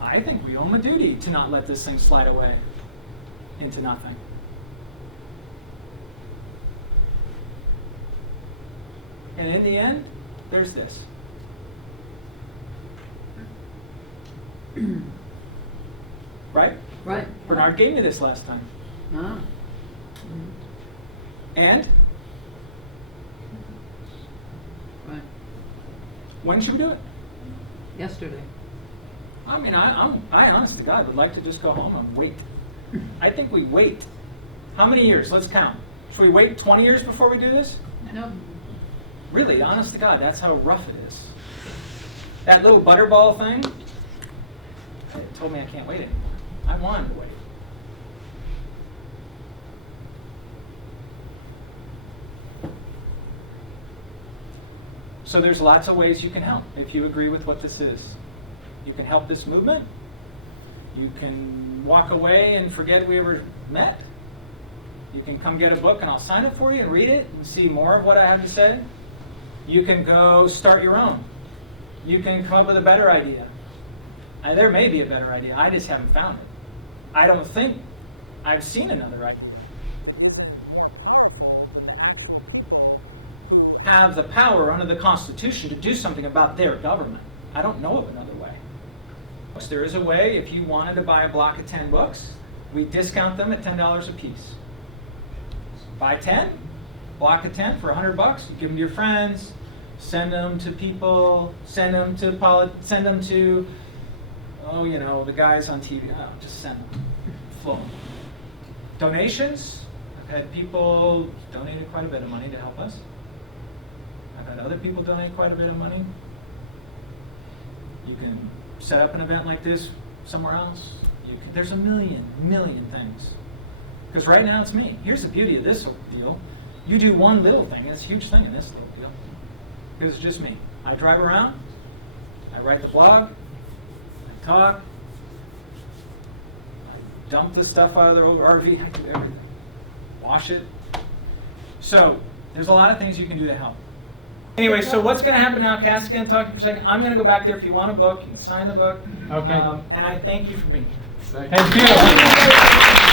I think we owe them a duty to not let this thing slide away into nothing. And in the end, there's this. Right? Right. Bernard gave me this last time. Ah. And Right. when should we do it? Yesterday. I mean, I honest to God would like to just go home and wait. I think we wait. How many years? Let's count. Should we wait 20 years before we do this? No. Really, honest to God, that's how rough it is. That little butterball thing, it told me I can't wait anymore. I wanted to wait. So there's lots of ways you can help if you agree with what this is. You can help this movement. You can walk away and forget we ever met. You can come get a book and I'll sign it for you and read it and see more of what I have to say. You can go start your own. You can come up with a better idea. There may be a better idea. I just haven't found it. I don't think I've seen another idea. Have the power under the Constitution to do something about their government. I don't know of another way. There is a way, if you wanted to buy a block of 10 books, we discount them at $10 a piece. Buy 10, block of 10 for $100. You give them to your friends, send them to people, send them to oh, you know, the guys on TV. Oh, just send them. Flow. Donations. I've had people donated quite a bit of money to help us. I've had other people donate quite a bit of money. You can set up an event like this somewhere else. There's a million things. Because right now it's me. Here's the beauty of this deal. You do one little thing, it's a huge thing in this little deal. Because it's just me. I drive around, I write the blog, I talk, I dump the stuff out of the old RV, I do everything. Wash it. So, there's a lot of things you can do to help. Anyway, so what's going to happen now? Cass is going to talk to you for a second. I'm going to go back there. If you want a book, you can sign the book. Okay. And I thank you for being here. Thank you.